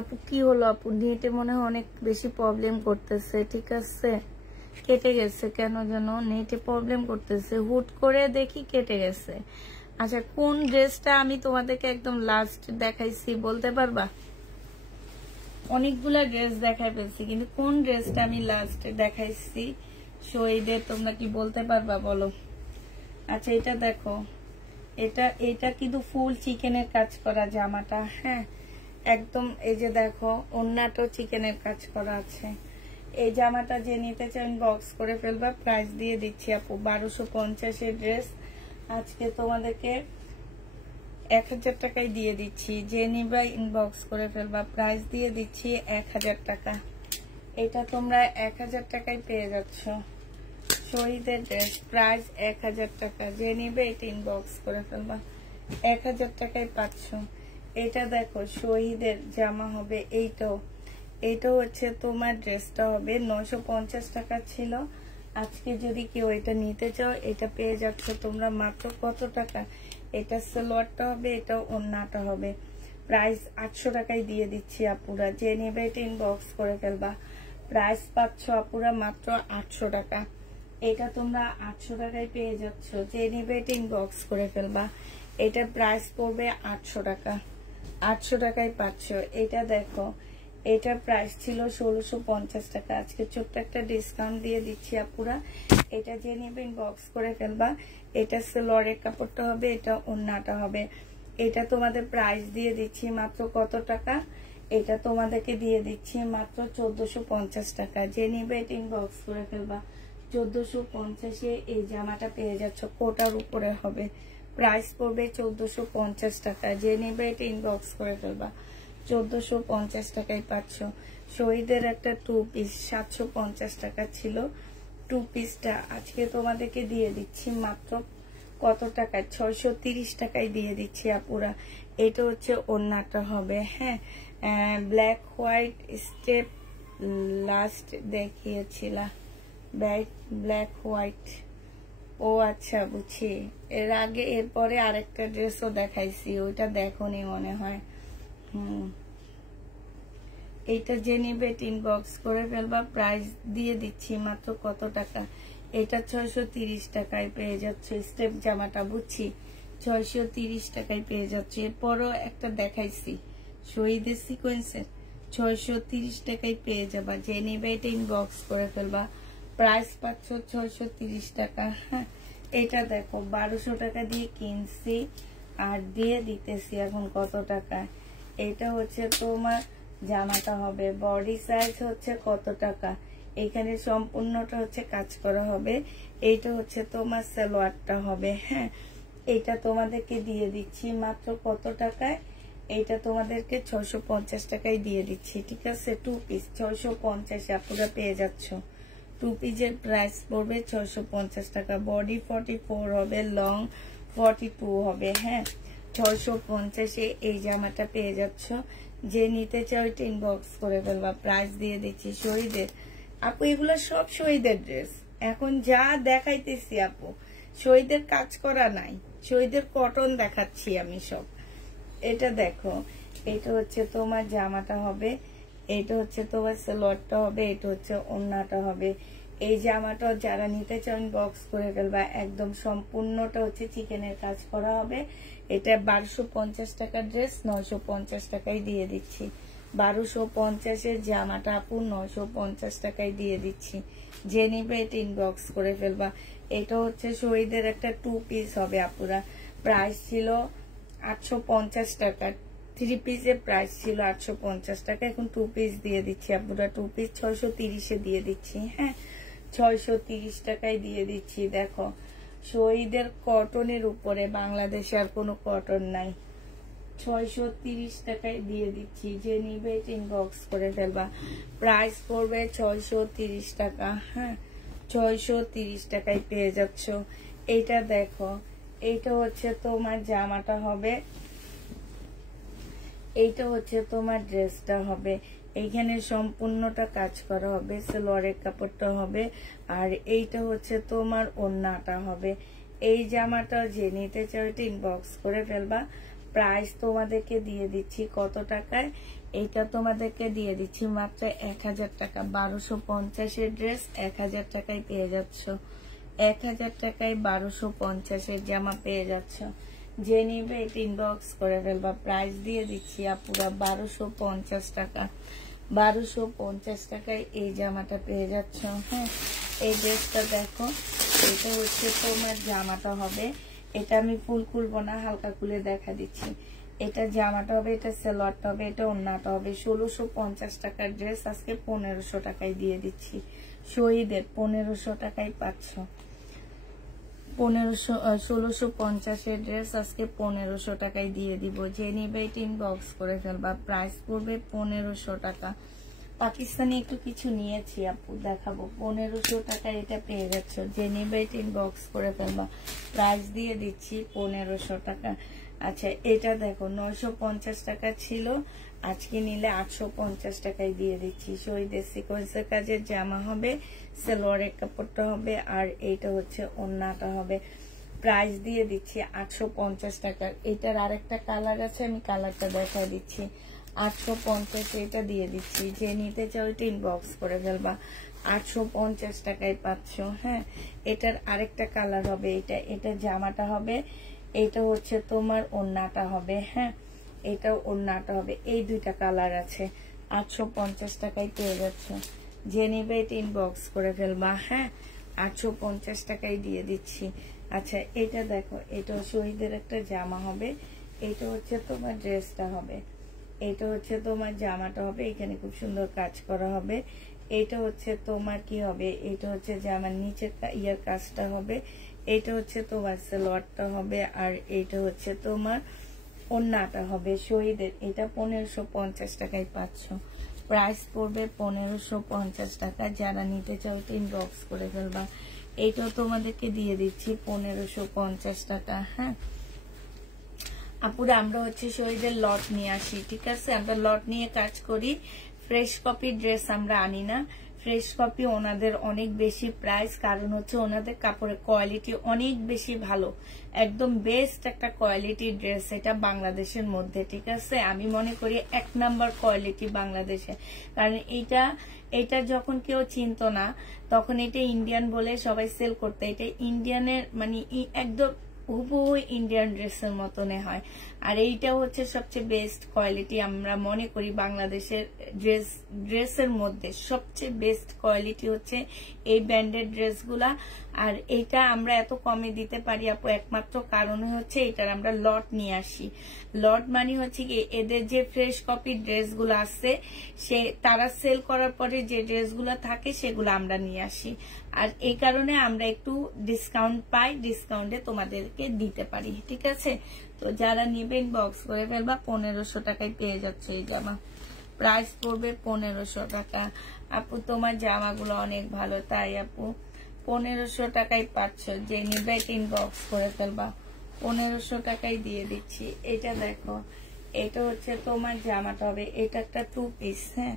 আপু কি হলো আপু? নেটে মনে হয় অনেক বেশি প্রবলেম করতেছে। ঠিক আছে, কেটে গেছে কেন যেন, নেটে প্রবলেম করতেছে, হুট করে দেখি কেটে গেছে। আচ্ছা, কোন ড্রেসটা আমি তোমাদেরকে একদম লাস্ট দেখাইছি বলতে পারবা? অনেকগুলা ড্রেস দেখাই ফেলছি, কিন্তু কোন ড্রেসটা আমি লাস্ট দেখাইছি শহীদের তোমরা কি বলতে পারবা বলো? আচ্ছা, এটা দেখো, এটা কিন্তু ফুল চিকেনের কাজ করা জামাটা। হ্যাঁ, একদম এই যে দেখো, ওন্নাটাও চিকেনের কাজ করা আছে। এই জামাটা যে নিতে চাই ইনবক্স করে ফেলবা, প্রাইস দিয়ে দিচ্ছি আপু 1250 ড্রেস আজকে তোমাদেরকে 1000 টাকায় দিয়ে দিচ্ছি। যে নিবা ইনবক্স করে ফেলবা, প্রাইস দিয়ে দিচ্ছি 1000 টাকা। এটা তোমরা 1000 টাকায় পেয়ে যাচ্ছ। শহীদের ড্রেস প্রাইস 1000 টাকা। যে নিবে এটা ইনবক্স করে ফেলবা, 1000 টাকায় পাচ্ছ। এটা দেখো, শহীদের জামা হবে। এইটা হচ্ছে তোমার ড্রেসটা হবে 950 টাকা ছিল। আজকে যদি কেউ এটা নিতে চাও, এটা পেয়ে যাচ্ছ তোমরা মাত্র কত টাকা? এটা সালোয়ারটা হবে, এটা ওন্নাটা হবে। প্রাইস 800 টাকায় দিয়ে দিচ্ছি আপুরা। যে নেবে এটা ইনবক্স করে ফেলবা, প্রাইস পাচ্ছ আপুরা মাত্র 800 টাকা। এটা তোমরা 800 টাকায় পেয়ে যাচ্ছ। যে নেবে এটা ইনবক্স করে ফেলবা, এটা প্রাইস পড়বে 800 টাকা। 800 টাকায় পাচ্ছ। এটা দেখো, এটার প্রাইস ছিল 1650 টাকা। আজকে ছোট্ট একটা ডিসকাউন্ট দিয়ে দিচ্ছি আপুরা। এটা যে নেবে ইনবক্স করে ফেলবা। এটা সালোয়ারের কাপড়টা হবে, এটা ওন্নাটা হবে। এটা তোমাদের প্রাইস দিয়ে দিচ্ছি মাত্র কত টাকা? এটা তোমাদেরকে দিয়ে দিচ্ছি মাত্র 1450 টাকা। যে নিবে এটা ইনবক্স করে ফেলবা, 1450-এ এই জামাটা পেয়ে যাচ্ছ। কোটার উপরে হবে, প্রাইস পড়বে 1450 টাকা। যে নিবে এটা ইনবক্স করে ফেলবা, 1450 টাকায় পাচ্ছ। শহীদের একটা 2 পিস 750 টাকা ছিল। 2 পিসটা আজকে তোমাদেরকে দিয়ে দিচ্ছি মাত্র কত টাকায়? 630 টাকায় দিয়ে দিচ্ছি আপুরা। এটা হচ্ছে ওন্নাটা হবে। হ্যাঁ, ব্ল্যাক হোয়াইট স্টেপ লাস্ট দেখিয়েছিলাম, ব্ল্যাক হোয়াইট। ও আচ্ছা, বুঝছি। এর আগে এরপরে আরেকটা ড্রেসও দেখাইছি, ওইটা দেখোনি মনে হয়। এইটা যে নিবে ইনবক্স করে ফেলবা, প্রাইস দিয়ে দিচ্ছি মাত্র কত টাকা? এটা 630 টাকায় পেয়ে যাচ্ছে। স্টেপ জামাটা বুঝছি 630 টাকায় পেয়ে যাচ্ছে। এরপরও একটা দেখাইছি শহীদের সিকোয়েন্সের, 630 টাকায় পেয়ে যাবা। যে নিবে এটা ইনবক্স করে ফেলবা, প্রাইস পাচ্ছ 630 টাকা। হ্যাঁ, এটা দেখো 1200 টাকা দিয়ে কিনছি আর দিয়ে দিতেছি এখন কত টাকা? এটা হচ্ছে তোমার জামাটা হবে, বডি সাইজ হচ্ছে কত টাকা? এখানে সম্পূর্ণটা হচ্ছে কাজ করা হবে। এইটা হচ্ছে তোমার সালোয়ারটা হবে। হ্যাঁ, এইটা তোমাদেরকে দিয়ে দিচ্ছি মাত্র কত টাকায়? এইটা তোমাদেরকে 650 টাকায় দিয়ে দিচ্ছি। ঠিক আছে, 2 পিস 650 আপনারা পেয়ে যাচ্ছ। 2 পিসের প্রাইস পড়বে 650 টাকা। বডি 44 হবে, লং 42 হবে। হ্যাঁ, 650-এ এই জামাটা পেয়ে যাচ্ছ। যে নিতে চাও এটা ইনবক্স করে ফেলবা, প্রাইস দিয়ে দিচ্ছি। শহীদের আপু, এগুলো সব শহীদের ড্রেস। এখন যা দেখাইতেছি আপু, শহীদের কাজ করা নাই, শহীদের কটন দেখাচ্ছি আমি সব। এটা দেখো, এটা হচ্ছে তোমার জামাটা হবে, এটা হচ্ছে তোমার সালোয়ারটা হবে, এটা হচ্ছে ওন্নাটা হবে। এই জামাটা যারা নিতে চান বক্স করে ফেলবা, একদম সম্পূর্ণটা হচ্ছে চিকেনের কাজ করা হবে। এটা 1250 টাকার ড্রেস 950 টাকায় দিয়ে দিচ্ছি। 1250-এর জামাটা আপু 950 টাকায় দিয়ে দিচ্ছি। যে নিবে এটা ইনবক্স করে ফেলবা। এটা হচ্ছে শহীদের একটা 2 পিস হবে আপুরা। প্রাইস ছিল 850 টাকা। 3 পিসের প্রাইস ছিল 850 টাকা, এখন 2 পিস দিয়ে দিচ্ছি আপুরা। 2 পিস 630-এ দিয়ে দিচ্ছি। হ্যাঁ, 630 টাকায় দিয়ে দিচ্ছি। দেখো, শহীদের কটনের উপরে বাংলাদেশে আর কোনো কটন নাই। 630 টাকায় দিয়ে দিচ্ছি। যে নিবে ইনবক্স করে ফেলবা, প্রাইস পড়বে 630 টাকা। হ্যাঁ, 630 টাকায় পেয়ে যাচ্ছ। এইটা দেখো, এইটা হচ্ছে তোমার জামাটা হবে, এইটা হচ্ছে তোমার ড্রেসটা হবে। এইখানে সম্পূর্ণটা কাজ করা হবে, সালোয়ারের কাপড়টা হবে, আর এইটা হচ্ছে তোমার ওন্নাটা হবে। এই জামাটা যে নিতে চাও এটা ইনবক্স করে ফেলবা, প্রাইস তোমাদেরকে দিয়ে দিচ্ছি কত টাকায়, এইটা তোমাদেরকে দিয়ে দিচ্ছি মাত্র 1000 টাকা। 1250 এর ড্রেস 1000 টাকায় পেয়ে যাচ্ছ। 1000 টাকায় 1250 এর জামা পেয়ে যাচ্ছ। যে নিবে এটা ইনবক্স করে ফেলবা। প্রাইস দিয়ে দিচ্ছি আপুরা 1250 টাকা। 1250 টাকায় এই জামাটা পেয়ে যাচ্ছ। হ্যাঁ, এই ড্রেসটা দেখো, এটা হচ্ছে তোমার জামাটা হবে। এটা আমি ফুল খুলবো না, হালকা খুলে দেখা দিচ্ছি। এটা জামাটা হবে, এটা সালোয়ারটা হবে, এটা ওড়নাটা হবে। 1650 টাকার ড্রেস আজকে 1500 টাকায় দিয়ে দিচ্ছি। শহীদের 1500 টাকায় পাচ্ছ। 1650 এর ড্রেস আজকে 1500 টাকায় দিয়ে দিব। যে নিবে এটা ইনবক্স করে ফেলবা। প্রাইস পড়বে 1500 টাকা। পাকিস্তানি একটু কিছু নিয়েছি আপু, দেখাবো। 1500 টাকায় এটা পেয়ে যাচ্ছ। যে নিবে এটা ইনবক্স করে ফেলবা। প্রাইস দিয়ে দিচ্ছি 1500 টাকা। আচ্ছা, এটা দেখো 950 টাকা ছিল, আজকে নিলে 850 টাকায় দিয়ে দিচ্ছি। শহীদের সিকোয়েন্সের কাজের জামা হবে, সালোয়ারের কাপড়টা হবে, আর এইটা হচ্ছে ওড়নাটা হবে। প্রাইস দিয়ে দিচ্ছি 850 টাকার। এটার আরেকটা কালার আছে, আমি কালারটা দেখা দিচ্ছি। 850 এটা দিয়ে দিচ্ছি। যে নিতে চাও এটা ইনবক্স করে ফেলবা। 850 টাকায় পাচ্ছ। হ্যাঁ, এটার আরেকটা কালার হবে, এটা জামাটা হবে, এটা হচ্ছে তোমার ওড়নাটা হবে। হ্যাঁ, এটা ওড়নাটা হবে। এই দুইটা কালার আছে। 850 টাকায় পেয়ে যাচ্ছ। যে নিবে এটা ইনবক্স করে ফেলবা। হ্যাঁ, 850 টাকায় দিয়ে দিচ্ছি। আচ্ছা, এটা দেখো, এটা শহীদের একটা জামা হবে, এটা হচ্ছে তোমার ড্রেসটা হবে, এটা হচ্ছে তোমার জামাটা হবে। এখানে খুব সুন্দর কাজ করা হবে। এটা হচ্ছে তোমার কি হবে, এটা হচ্ছে জামার নিচের ইয়ার কাজটা হবে, এটা হচ্ছে তোমার সালোয়ারটা হবে, আর এটা হচ্ছে তোমার ওড়নাটা হবে। শহীদের এটা 1550 টাকায় পাচ্ছ। প্রাইস পড়বে 1550 টাকা। যারা নিতে চাও ইনবক্স করে ফেলবা। এইটাও তোমাদেরকে দিয়ে দিচ্ছি 1550 টাকা। হ্যাঁ আপুরা, আমরা হচ্ছে শহীদের লট নিয়ে আসি, ঠিক আছে? আমরা লট নিয়ে কাজ করি। ফ্রেশ কপি ড্রেস আমরা আনি না। ফ্রেশ কপি ওনাদের অনেক বেশি প্রাইস, কারণ হচ্ছে ওনাদের কাপড়ের কোয়ালিটি অনেক বেশি ভালো, একদম বেস্ট একটা কোয়ালিটির ড্রেস এটা বাংলাদেশের মধ্যে, ঠিক আছে? আমি মনে করি 1 নাম্বার কোয়ালিটি বাংলাদেশে। কারণ এটা যখন কেউ চিনতো না, তখন এটা ইন্ডিয়ান বলে সবাই সেল করতো। এটা ইন্ডিয়ানের মানে একদম হুবহু ইন্ডিয়ান ড্রেসের মতনে হয়। আর এইটা হচ্ছে সবচেয়ে বেস্ট কোয়ালিটি, আমরা মনে করি বাংলাদেশের ড্রেসের মধ্যে সবচেয়ে বেস্ট কোয়ালিটি হচ্ছে এই ব্র্যান্ডেড ড্রেসগুলা। আর এইটা আমরা এত কমে দিতে পারি আপু, একমাত্র কারণে হচ্ছে এটার আমরা লট নিয়ে আসি। লট মানে হচ্ছে কি, এদের যে ফ্রেশ কপি ড্রেসগুলো আছে তারা সেল করার পরে যে ড্রেসগুলো থাকে সেগুলো আমরা নিয়ে আসি। আর এই কারণে আমরা একটু ডিসকাউন্ট পাই, ডিসকাউন্টে তোমাদেরকে দিতে পারি, ঠিক আছে? তো যারা নিবেন বক্স করে ফেলবা। 1500 টাকায় পেয়ে যাচ্ছে এই জামা। প্রাইস পড়বে 1500 টাকা। আপু তোমার জামাগুলো অনেক ভালো, তাই আপু 1500 টাকায় পাচ্ছ। যে নিবে ইনবক্স করে ফেলবা। 1500 টাকায় দিয়ে দিচ্ছি। এটা দেখো, এটা হচ্ছে তোমার জামাটা হবে, এটা একটা 2 পিস। হ্যাঁ,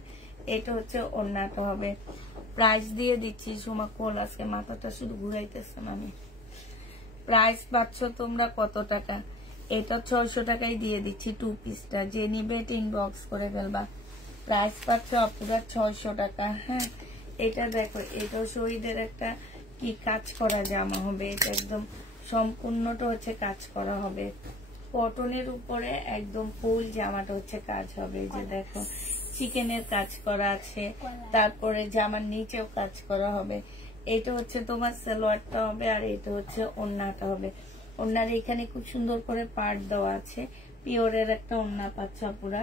এটা হচ্ছে ওড়নাটা হবে। প্রাইস দিয়ে দিচ্ছি। সোমা কোল আজকে মাথাটা শুধু ঘুরাইতেছে না। আমি প্রাইস পাচ্ছ তোমরা কত টাকা? এটা 600 টাকায় দিয়ে দিচ্ছি 2 পিসটা। যে নিবে ইনবক্স করে ফেলবা। প্রাইস পাচ্ছ পুরো 600 টাকা। হ্যাঁ, এটা দেখো, এটাও শহীদের একটা কি কাজ করা জামা হবে। এটা একদম সম্পূর্ণটা হচ্ছে কাজ করা হবে, কটনের উপরে একদম ফুল জামাটা হচ্ছে কাজ হবে। এই যে দেখো, চিকেনের কাজ করা আছে, তারপরে জামার নিচেও কাজ করা হবে। এটা হচ্ছে তোমার সালোয়ারটা হবে, আর এটা হচ্ছে ওড়নাটা হবে। ওড়নার এখানে খুব সুন্দর করে পার্ট দেওয়া আছে। পিওরের একটা ওড়না পাচ্ছ পুরা।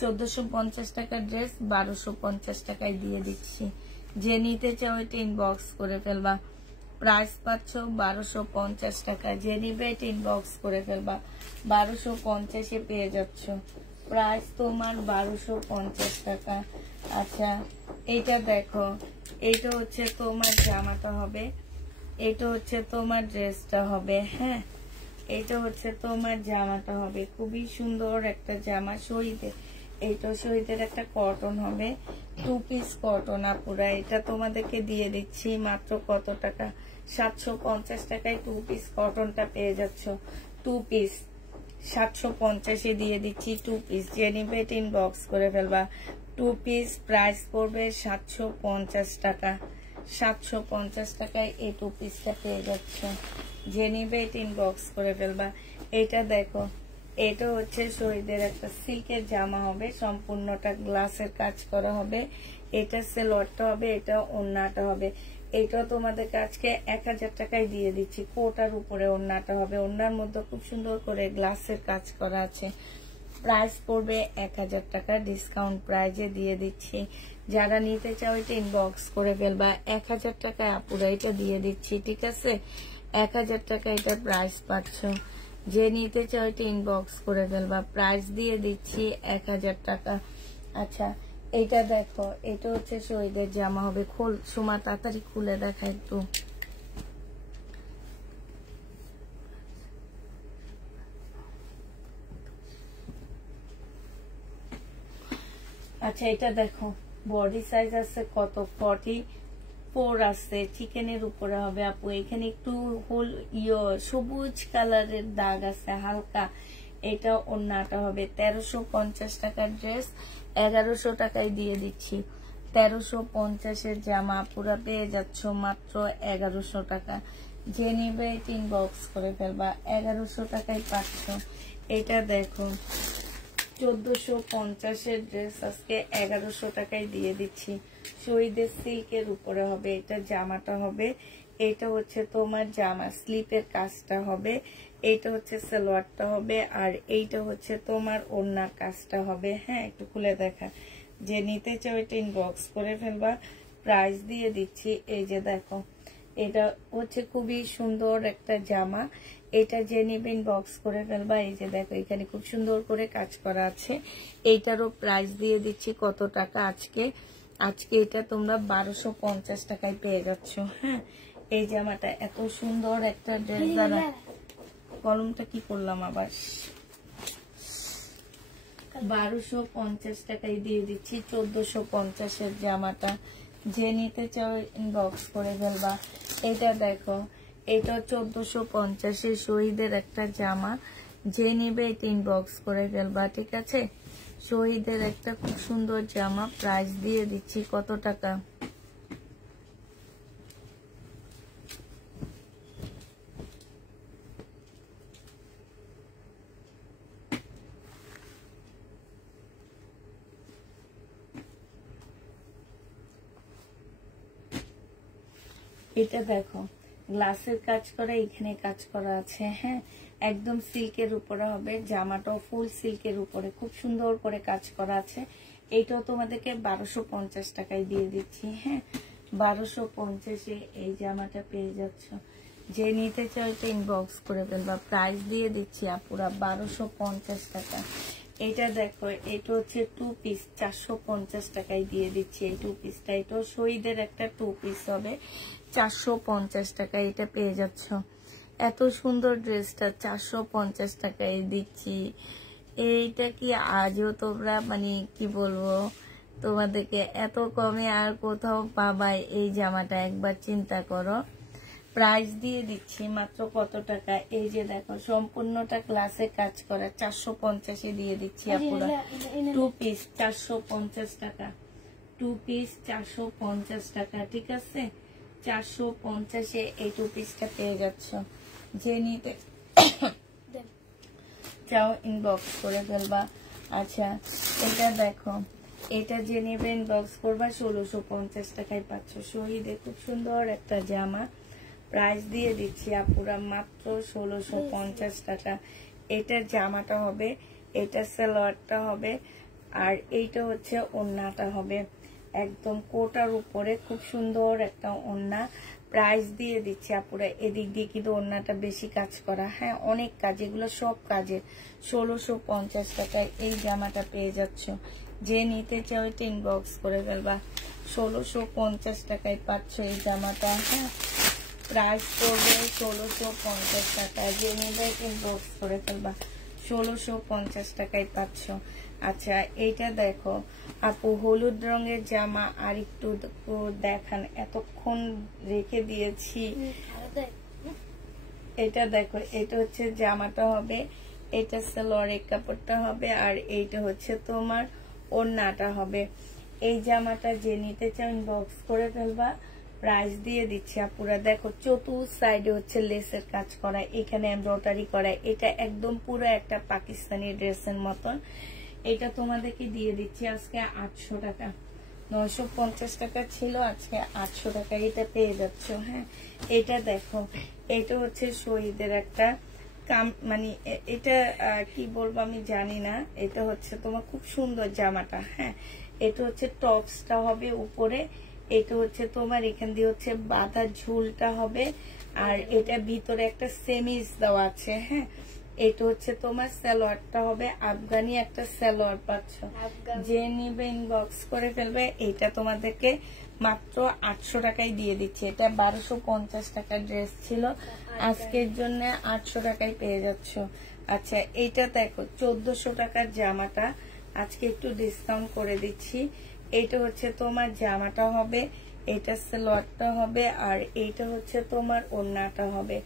1450 টাকার ড্রেস 1250 টাকায় দিয়ে দিচ্ছি। যে নিতে চাও এটা ইনবক্স করে ফেলবা। প্রাইস পাচ্ছ 1250 টাকা। যে নিবে এটা ইনবক্স করে ফেলবা। 1250-এ পেয়ে যাচ্ছ। প্রাইস তোমার 1250 টাকা। আচ্ছা, এটা দেখো, এটা হচ্ছে তোমার জামাটা হবে, এটা হচ্ছে তোমার ড্রেসটা হবে। হ্যাঁ, এটা হচ্ছে তোমার জামাটা হবে। খুবই সুন্দর একটা জামা শহীদের। এইটা শহীদের একটা কটন হবে, 2 পিস কটন আপুরা। এটা তোমাদেরকে দিয়ে দিচ্ছি মাত্র কত টাকা? 750 টাকায় 2 পিস কটনটা পেয়ে যাচ্ছ। 2 পিস 750 দিয়ে দিচ্ছি 2 পিস। যে নিবে ইনবক্স করে ফেলবা। 2 পিস প্রাইস পড়বে 750 টাকা। 750 টাকায় এই 2 পিসটা পেয়ে যাচ্ছে। যে নিবে ইনবক্স করে ফেলবা। এটা দেখো, এটা হচ্ছে শহীদের একটা সিল্কের জামা হবে, সম্পূর্ণটা গ্লাসের কাজ করা হবে। এটা সেলোয়ারটা হবে, এটা ওড়নাটা হবে। এটা তোমাদেরকে আজকে 1000 টাকায় দিয়ে দিচ্ছি। কোটার উপরে ওড়নাটা হবে, ওড়নার মধ্যে খুব সুন্দর করে গ্লাসের কাজ করা আছে। প্রাইস পড়বে 1000 টাকা, ডিসকাউন্ট প্রাইজে দিয়ে দিচ্ছি। যারা নিতে চাও এটা ইনবক্স করে ফেলবা। 1000 টাকায় আপুরা এটা দিয়ে দিচ্ছি, ঠিক আছে? 1000 টাকা এটা প্রাইস পাচ্ছ। যে নিতে চাও এটা ইনবক্স করে ফেলবা। প্রাইস দিয়ে দিচ্ছি 1000 টাকা। আচ্ছা, এটা দেখো, এটা হচ্ছে শহীদের জামা হবে। খোল সুমা, তাড়াতাড়ি খুলে দেখা একটু। আচ্ছা, এটা দেখো, বডি সাইজ আছে কত, 44 আছে। চিকেনের উপরে হবে আপু। এখানে একটু হোল সবুজ কালারের দাগ আছে হালকা। এটা ওড়নাটা হবে। 1350 টাকার ড্রেস 1100 টাকায় দিয়ে দিচ্ছি। 1350 জামা পুরা পেয়ে যাচ্ছ মাত্র 1100 টাকা। যে নিবে ইনবক্স করে ফেলবা। 1100 টাকায় পাচ্ছ। এটা দেখো, 1450 ড্রেস আজকে 1100 টাকায় দিয়ে দিচ্ছি। শহীদের সিল্কের উপরে হবে। এটা জামাটা হবে। এটা হচ্ছে তোমার জামা স্লিপের কাজটা হবে। এইটা হচ্ছে সালোয়ারটা হবে। আর এইটা হচ্ছে তোমার ওড়নার কাজটা হবে। হ্যাঁ, একটু খুলে দেখা। যে নিতে চাও এটা ইনবক্স করে ফেলবা। প্রাইস দিয়ে দিচ্ছি। এই যে দেখো, এটা হচ্ছে খুবই সুন্দর একটা জামা। এটা যে নিবে ইনবক্স করে ফেলবা। এই যে দেখো, এখানে খুব সুন্দর করে কাজ করা আছে। এইটারও প্রাইস দিয়ে দিচ্ছি কত টাকা আজকে। আজকে এটা তোমরা 1250 টাকায় পেয়ে যাচ্ছ। হ্যাঁ, এই জামাটা এত সুন্দর একটা ড্রেস। দ্বারা কলমটা কি করলাম আবার। 1250 টাকায় দিয়ে দিচ্ছি 1450 জামাটা। যে নিতে চাও ইনবক্স করে ফেলবা। এটা দেখো, এটা 1450 শহীদের একটা জামা। যে নিবে এটা ইনবক্স করে ফেলবা, ঠিক আছে? শহীদের একটা খুব সুন্দর জামা। প্রাইস দিয়ে দিচ্ছি কত টাকা। এটা দেখো, গ্লাসের কাজ করা, এখানে কাজ করা আছে। হ্যাঁ, একদম সিল্কের উপরে হবে। জামাটাও ফুল সিল্কের উপরে খুব সুন্দর করে কাজ করা আছে। এইটাও তোমাদেরকে 1250 টাকায় দিয়ে দিচ্ছি। হ্যাঁ, 1250 এই জামাটা পেয়ে যাচ্ছ। যে নিতে চাও এটা ইনবক্স করে ফেলবা। প্রাইস দিয়ে দিচ্ছি আপুরা 1250 টাকা। এটা দেখো, এটা হচ্ছে 2 পিস 450 টাকায় দিয়ে দিচ্ছি। এই 2 পিসটা, এটাও শহীদের একটা 2 পিস হবে। 450 টাকায় এটা পেয়ে যাচ্ছ। এত সুন্দর ড্রেসটা 450 টাকায় দিচ্ছি। এইটা কি আজও তোমরা মানে কি বলবো তোমাদেরকে, এত কমে আর কোথাও পাবাই এই জামাটা? একবার চিন্তা করো। প্রাইস দিয়ে দিচ্ছি মাত্র কত টাকা। এই যে দেখো, সম্পূর্ণটা ক্লাসে কাজ করা। 450 দিয়ে দিচ্ছি আপুরা। 2 পিস 450 টাকা। 2 পিস 450 টাকা, ঠিক আছে? 450 এই 2 পিসটা পেয়ে যাচ্ছ। যে নিতে চাও ইনবক্স করে ফেলবা। আচ্ছা, এটা দেখো, এটা যে নেবে ইনবক্স করবা। 1650 টাকায় পাচ্ছ। শহীদে খুব সুন্দর একটা জামা। প্রাইস দিয়ে দিচ্ছি আপুরা মাত্র 1650 টাকা। এটার জামাটা হবে, এটা সালোয়ারটা হবে, আর এইটা হচ্ছে ওড়নাটা হবে। একদম কোটার উপরে খুব সুন্দর একটা ওড়না। প্রাইস দিয়ে দিচ্ছি আপুরা। এদিক দিয়ে কিন্তু ওড়নাটা বেশি কাজ করা। হ্যাঁ, অনেক কাজ, এগুলো সব কাজের। 1650 টাকায় এই জামাটা পেয়ে যাচ্ছ। যে নিতে চাও এটা ইনবক্স করে ফেলবা। 1650 টাকায় পাচ্ছ এই জামাটা। হ্যাঁ, প্রাইস পড়বে 1650 টাকা। যে নেবে ইনবক্স করে ফেলবা। 1650 টাকায় পাচ্ছ। আচ্ছা, এইটা দেখো আপু, হলুদ রঙের জামা। আর একটু দেখান, এতক্ষণ রেখে দিয়েছি। এটা দেখো, এটা হচ্ছে জামাটা হবে। এটা সালোয়ারের কাপড়টা হবে, আর এইটা হচ্ছে তোমার ওড়নাটা হবে। এই জামাটা যে নিতে চাও ইনবক্স করে ফেলবা, প্রাইস দিয়ে দিচ্ছি আপুরা। দেখো চতুর সাইডে হচ্ছে লেসের কাজ করা, এখানে এমব্রয়ডারি করা, এটা একদম পুরো একটা পাকিস্তানি ড্রেসের মতন। এটা তোমাদেরকে দিয়ে দিচ্ছি আজকে 800 টাকা। 950 টাকা ছিল, আজকে 800 টাকা এটা পেয়ে যাচ্ছ। হ্যাঁ, এটা দেখো, এটা হচ্ছে শহীদের একটা মানে এটা কি বলবো আমি জানি না। এটা হচ্ছে তোমার খুব সুন্দর জামাটা। হ্যাঁ, এটা হচ্ছে টপসটা হবে উপরে, এটা হচ্ছে তোমার এখান দিয়ে হচ্ছে বাঁধা ঝুলটা হবে, আর এটা ভিতরে একটা সেমিজ দেওয়া আছে। হ্যাঁ, এটা হচ্ছে তোমার সালোয়ারটা হবে, আফগানি একটা সালোয়ার পাচ্ছ। যে নিবে ইনবক্স করে ফেলবে। এটা তোমাদেরকে মাত্র 800 টাকায় দিয়ে দিচ্ছি। এটা 1250 টাকার ড্রেস ছিল, আজকের জন্য 800 টাকায় পেয়ে যাচ্ছ। আচ্ছা, এইটা দেখো 1400 টাকার জামাটা আজকে একটু ডিসকাউন্ট করে দিচ্ছি। এইটা হচ্ছে তোমার জামাটা হবে, এটা সালোয়ারটা হবে, আর এইটা হচ্ছে তোমার ওড়নাটা হবে।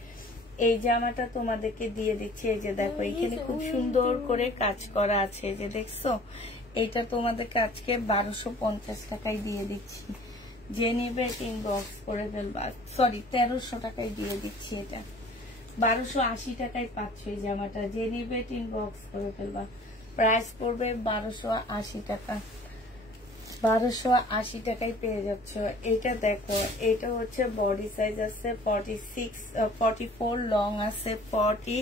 এই জামাটা তোমাদেরকে দিয়ে দিচ্ছি। এই যে দেখো এখানে খুব সুন্দর করে কাজ করা আছে, যে দেখছো। এটা তোমাদেরকে আজকে 1250 টাকায় দিয়ে দিচ্ছি। যে নিবে ইনবক্স করে ফেলবা। সরি, 1300 টাকায় দিয়ে দিচ্ছি। এটা 1280 টাকায় পাচ্ছ এই জামাটা। যে নিবে ইনবক্স করে ফেলবা। প্রাইস পড়বে 1280 টাকা। 1280 টাকায় পেয়ে যাচ্ছ। এটা দেখো, এটা হচ্ছে বডি সাইজ আছে 46, 44, লং আছে 40।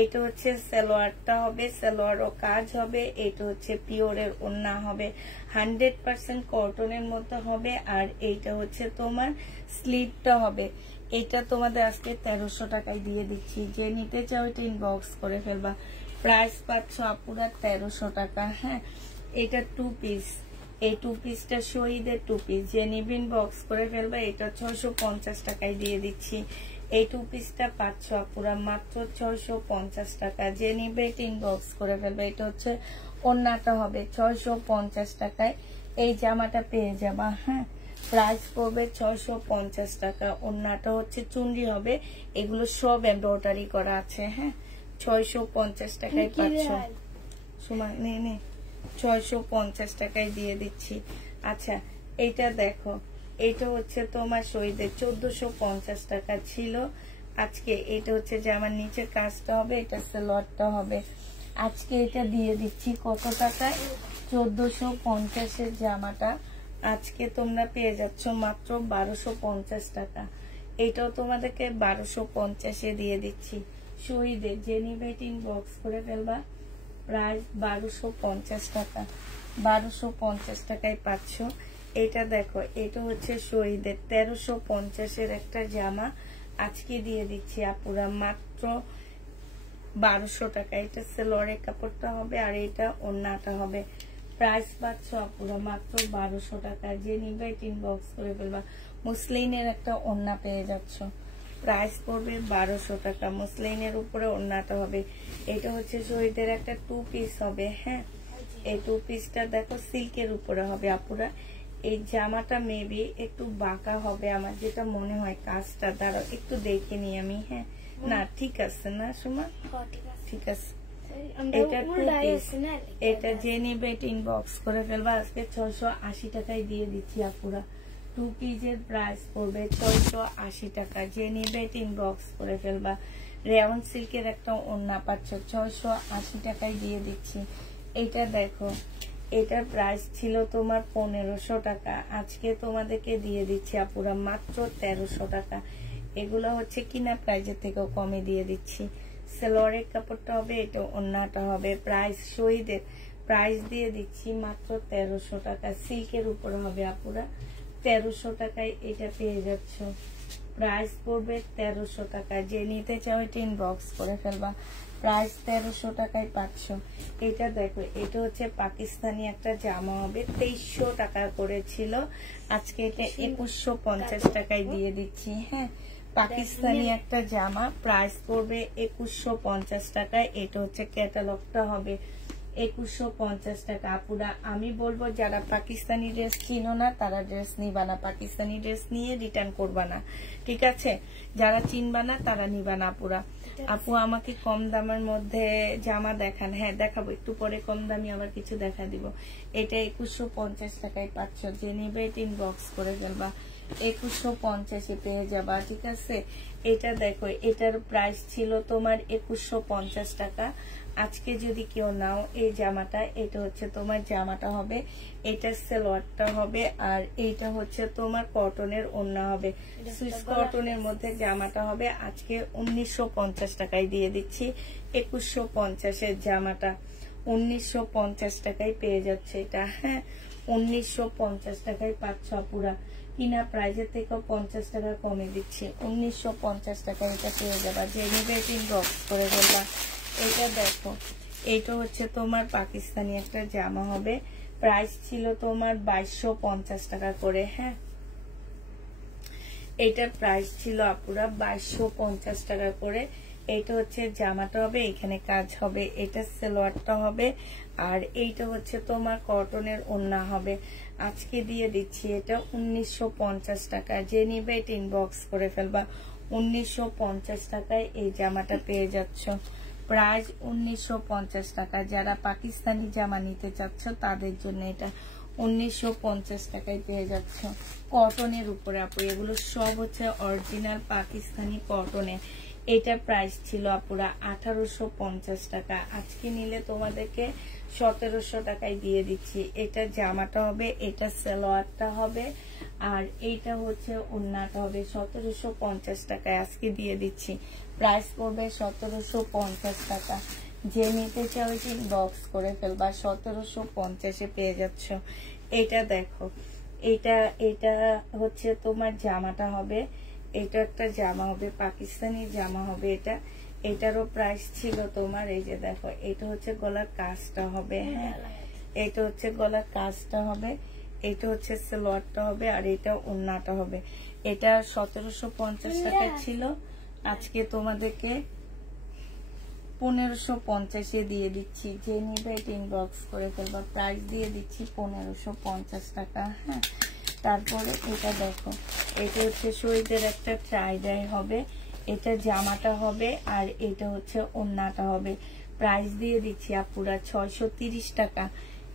এটা হচ্ছে সালোয়ারটা হবে, সালোয়ারও কাজ হবে। এটা হচ্ছে পিওরের ওড়না হবে, 100% কটনের মধ্যে হবে। আর এইটা হচ্ছে তোমার স্লিভটা হবে। এটা তোমাদের আজকে 1300 টাকায় দিয়ে দিচ্ছি। যে নিতে চাও এটা ইনবক্স করে ফেলবা। প্রাইস পাচ্ছ আপুরা 1300 টাকা। হ্যাঁ, এটা 2 পিস। এই 2 পিসটা শহীদের 2 পিস। যে নিবিন বক্স করে ফেলবে। এটা 650 টাকায় দিয়ে দিচ্ছি। এই 2 পিসটা পাচ্ছ আপুরা মাত্র 650 টাকা। যে নিবে ইনবক্স করে ফেলবে। এটা হচ্ছে ওড়নাটা হবে 650 টাকায়। এই জামাটা পেয়ে যাবা। হ্যাঁ, প্রাইস পড়বে 650 টাকা। ওড়নাটা হচ্ছে চুনরি হবে, এগুলো সব এমব্রয়ডারি করা আছে। হ্যাঁ, 650 টাকায় পাচ্ছ। সময় নে 650 টাকায় দিয়ে দিচ্ছি। আচ্ছা, এইটা দেখো, এটা হচ্ছে তোমার শহীদের 1450 টাকা ছিল আজকে। এটা হচ্ছে যে আমার নিচের কাজটা হবে, এটা সালোয়ারটা হবে। আজকে এটা দিয়ে দিচ্ছি কত টাকায়? 1450 জামাটা আজকে তোমরা পেয়ে যাচ্ছ মাত্র 1250 টাকা। এটাও তোমাদেরকে 1250 দিয়ে দিচ্ছি। শহীদের যে নিবে ইনবক্স করে ফেলবা। প্রাইস 1250 টাকা। 1250 টাকায় পাচ্ছ। এটা দেখো, এটা হচ্ছে শহীদের 1350 একটা জামা আজকে দিয়ে দিচ্ছি আপুরা মাত্র 1200 টাকা। এটা সালোয়ারের কাপড়টা হবে, আর এটা ওড়নাটা হবে। প্রাইস পাচ্ছ আপুরা মাত্র 1200 টাকা। যে নিবে ইনবক্স করে ফেলবা। মুসলিনের একটা ওড়না পেয়ে যাচ্ছ। প্রাইস পড়বে 1200 টাকা। মুসলিনের উপরে ওড়নাটা হবে। এটা হচ্ছে শহীদের একটা 2 পিস হবে। হ্যাঁ, এই 2 পিসটা দেখো সিল্কের উপরে হবে আপুরা। এই জামাটা মেবি একটু বাঁকা হবে আমার যেটা মনে হয়। কাজটা দাঁড়াও একটু দেখে নি আমি। হ্যাঁ, না ঠিক আছে না সুমা, ঠিক আছে। এটা 2 পিস। এটা যে নিবে ইনবক্স করে ফেলবা। আজকে 680 টাকায় দিয়ে দিচ্ছি আপুরা। 2 পিসের প্রাইস পড়বে 680 টাকা। যে নিবে ইনবক্স করে ফেলবা। রেয়ন সিল্কের একটা ওড়না পাচ্ছ 680 টাকায় দিয়ে দিচ্ছি। এটা দেখো, এটার প্রাইস ছিল তোমার 1500 টাকা, আজকে তোমাদেরকে দিয়ে দিচ্ছি আপুরা মাত্র 1300 টাকা। এগুলো হচ্ছে কিনা প্রাইজের থেকেও কমে দিয়ে দিচ্ছি। সালোয়ারের কাপড়টা হবে, এটা ওড়নাটা হবে। প্রাইস শহীদের প্রাইস দিয়ে দিচ্ছি মাত্র 1300 টাকা। সিল্কের উপরে হবে আপুরা। 1300 টাকায় এটা পেয়ে যাচ্ছ। প্রাইস পড়বে 1300 টাকা। যে নিতে চাও এটা ইনবক্স করে ফেলবা। প্রাইস 1300 টাকায় পাচ্ছ। এটা দেখো, এটা হচ্ছে পাকিস্তানি একটা জামা হবে। 2300 টাকা করেছিল, আজকে এটা 2150 টাকায় দিয়ে দিচ্ছি। হ্যাঁ, পাকিস্তানি একটা জামা। প্রাইস পড়বে 2150 টাকায়। এটা হচ্ছে ক্যাটালগটা হবে। 2150 টাকা। আপুরা আমি বলবো যারা পাকিস্তানি ড্রেস চিনো না তারা ড্রেস নিবা না, পাকিস্তানি ড্রেস নিয়ে রিটার্ন করবা না, ঠিক আছে? যারা চিনবা না তারা নিবা না। আপুরা আপু আমাকে কম দামের মধ্যে জামা দেখান। হ্যাঁ দেখাবো, একটু পরে কম দামি আবার কিছু দেখা দিব। এটা 2150 টাকায় পাচ্ছ, যে নিবে এটা ইনবক্স করে ফেলবা, 2150 পেয়ে যাবা, ঠিক আছে? এটা দেখো, এটার প্রাইস ছিল তোমার 2150 টাকা। আজকে যদি কেউ নাও এই জামাটা, এটা হচ্ছে তোমার জামাটা হবে, এটা সালোয়ারটা হবে, আর এইটা হচ্ছে তোমার কটনের ওড়না হবে, সুইস কটনের মধ্যে জামাটা হবে। আজকে 1950 টাকায় দিয়ে দিচ্ছি 2150 জামাটা, 1950 টাকায় পেয়ে যাচ্ছে এটা। হ্যাঁ 1950 টাকায় পাচ্ছ পুরা, কিনা প্রাইজের থেকে 50 টাকা কমে দিচ্ছি, 1950 টাকা এটা পেয়ে যাবা, যে নিবে ইনবক্স করে বলবা। এটা দেখো, এটা হচ্ছে তোমার পাকিস্তানি একটা জামা হবে, প্রাইস ছিল তোমার 2250 টাকা করে। হ্যাঁ এটার প্রাইস ছিল আপুরা 2250 টাকা করে। এইটা হচ্ছে জামাটা হবে, এখানে কাজ হবে, এটা সালোয়ারটা হবে, আর এইটা হচ্ছে তোমার কটনের ওড়না হবে। আজকে দিয়ে দিচ্ছি এটা 1950 টাকা, যে নিবে এটা ইনবক্স করে ফেলবা। 1950 টাকায় এই জামাটা পেয়ে যাচ্ছ, প্রাইস 1950 টাকা। যারা পাকিস্তানি জামা নিতে চাচ্ছ তাদের জন্য এটা 1950 টাকায় পেয়ে যাচ্ছ, কটনের উপরে। আপু এগুলো সব হচ্ছে অরিজিনাল পাকিস্তানি কটনে। এটা প্রাইস ছিল আপুরা 1850 টাকা, আজকে নিলে তোমাদেরকে 1700 টাকায় দিয়ে দিচ্ছি। এটা জামাটা হবে, এটা সালোয়ারটা হবে, আর এইটা হচ্ছে ওড়নাটা হবে। 1750 টাকায় আজকে দিয়ে দিচ্ছি, প্রাইস পড়বে 1750 টাকা। যে নিতে চাও বক্স করে ফেলবা, 1750 পেয়ে যাচ্ছ। এটা দেখো, এটা হচ্ছে তোমার জামাটা হবে, এটা একটা জামা হবে, পাকিস্তানি জামা হবে এটা। এটারও প্রাইস ছিল তোমার, এই যে দেখো, এটা হচ্ছে গলার কাজটা হবে। হ্যাঁ এটা হচ্ছে গলার কাজটা হবে, এটা হচ্ছে সালোয়ারটা হবে, আর এটা ওড়নাটা হবে। এটা 1750 টাকা ছিল, আজকে তোমাদেরকে 1550 দিয়ে দিচ্ছি, যে নিবে এটা ইনবক্স করে ফেলবা, প্রাইস দিয়ে দিচ্ছি 1550 টাকা। হ্যাঁ তারপরে এটা দেখো, এটা হচ্ছে শহীদের একটা ট্রাই ডাই হবে, এটা জামাটা হবে, আর এটা হচ্ছে ওড়নাটা হবে। প্রাইস দিয়ে দিচ্ছি আপুরা 630 টাকা।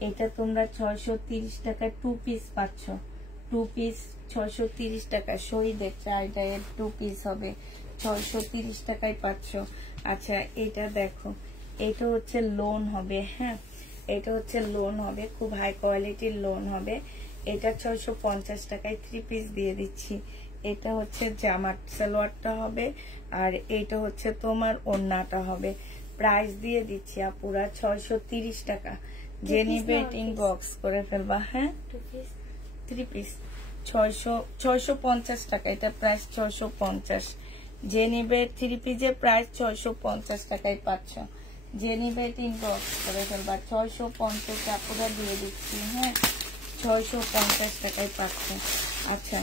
এটা তোমরা 630 টাকা 2 পিস পাচ্ছ, 2 পিস 630 টাকা। শহীদের ট্রাই ডাইয়ের 2 পিস হবে, 630 টাকায় পাচ্ছ। আচ্ছা এটা দেখো, এটা হচ্ছে লোন হবে। হ্যাঁ এটা হচ্ছে লোন হবে, খুব হাই কোয়ালিটির লোন হবে। এটা 650 টাকায় 3 পিস দিয়ে দিচ্ছি। এটা হচ্ছে জামার সালোয়ারটা হবে, আর এটা হচ্ছে তোমার ওড়নাটা হবে। প্রাইস দিয়ে দিচ্ছি আপুরা 630 টাকা, যে নিবে ইনবক্স করে ফেলবা। হ্যাঁ 3 পিস 650 টাকা, এটা প্রাইস 650। যে নিবে 3 পিসের প্রাইস 650 টাকায় পাচ্ছ, যে নিবে ইনবক্স করে ফেলবা। 650 আপুরা দিয়ে দিচ্ছি। হ্যাঁ 650 টাকায় পাচ্ছ। আচ্ছা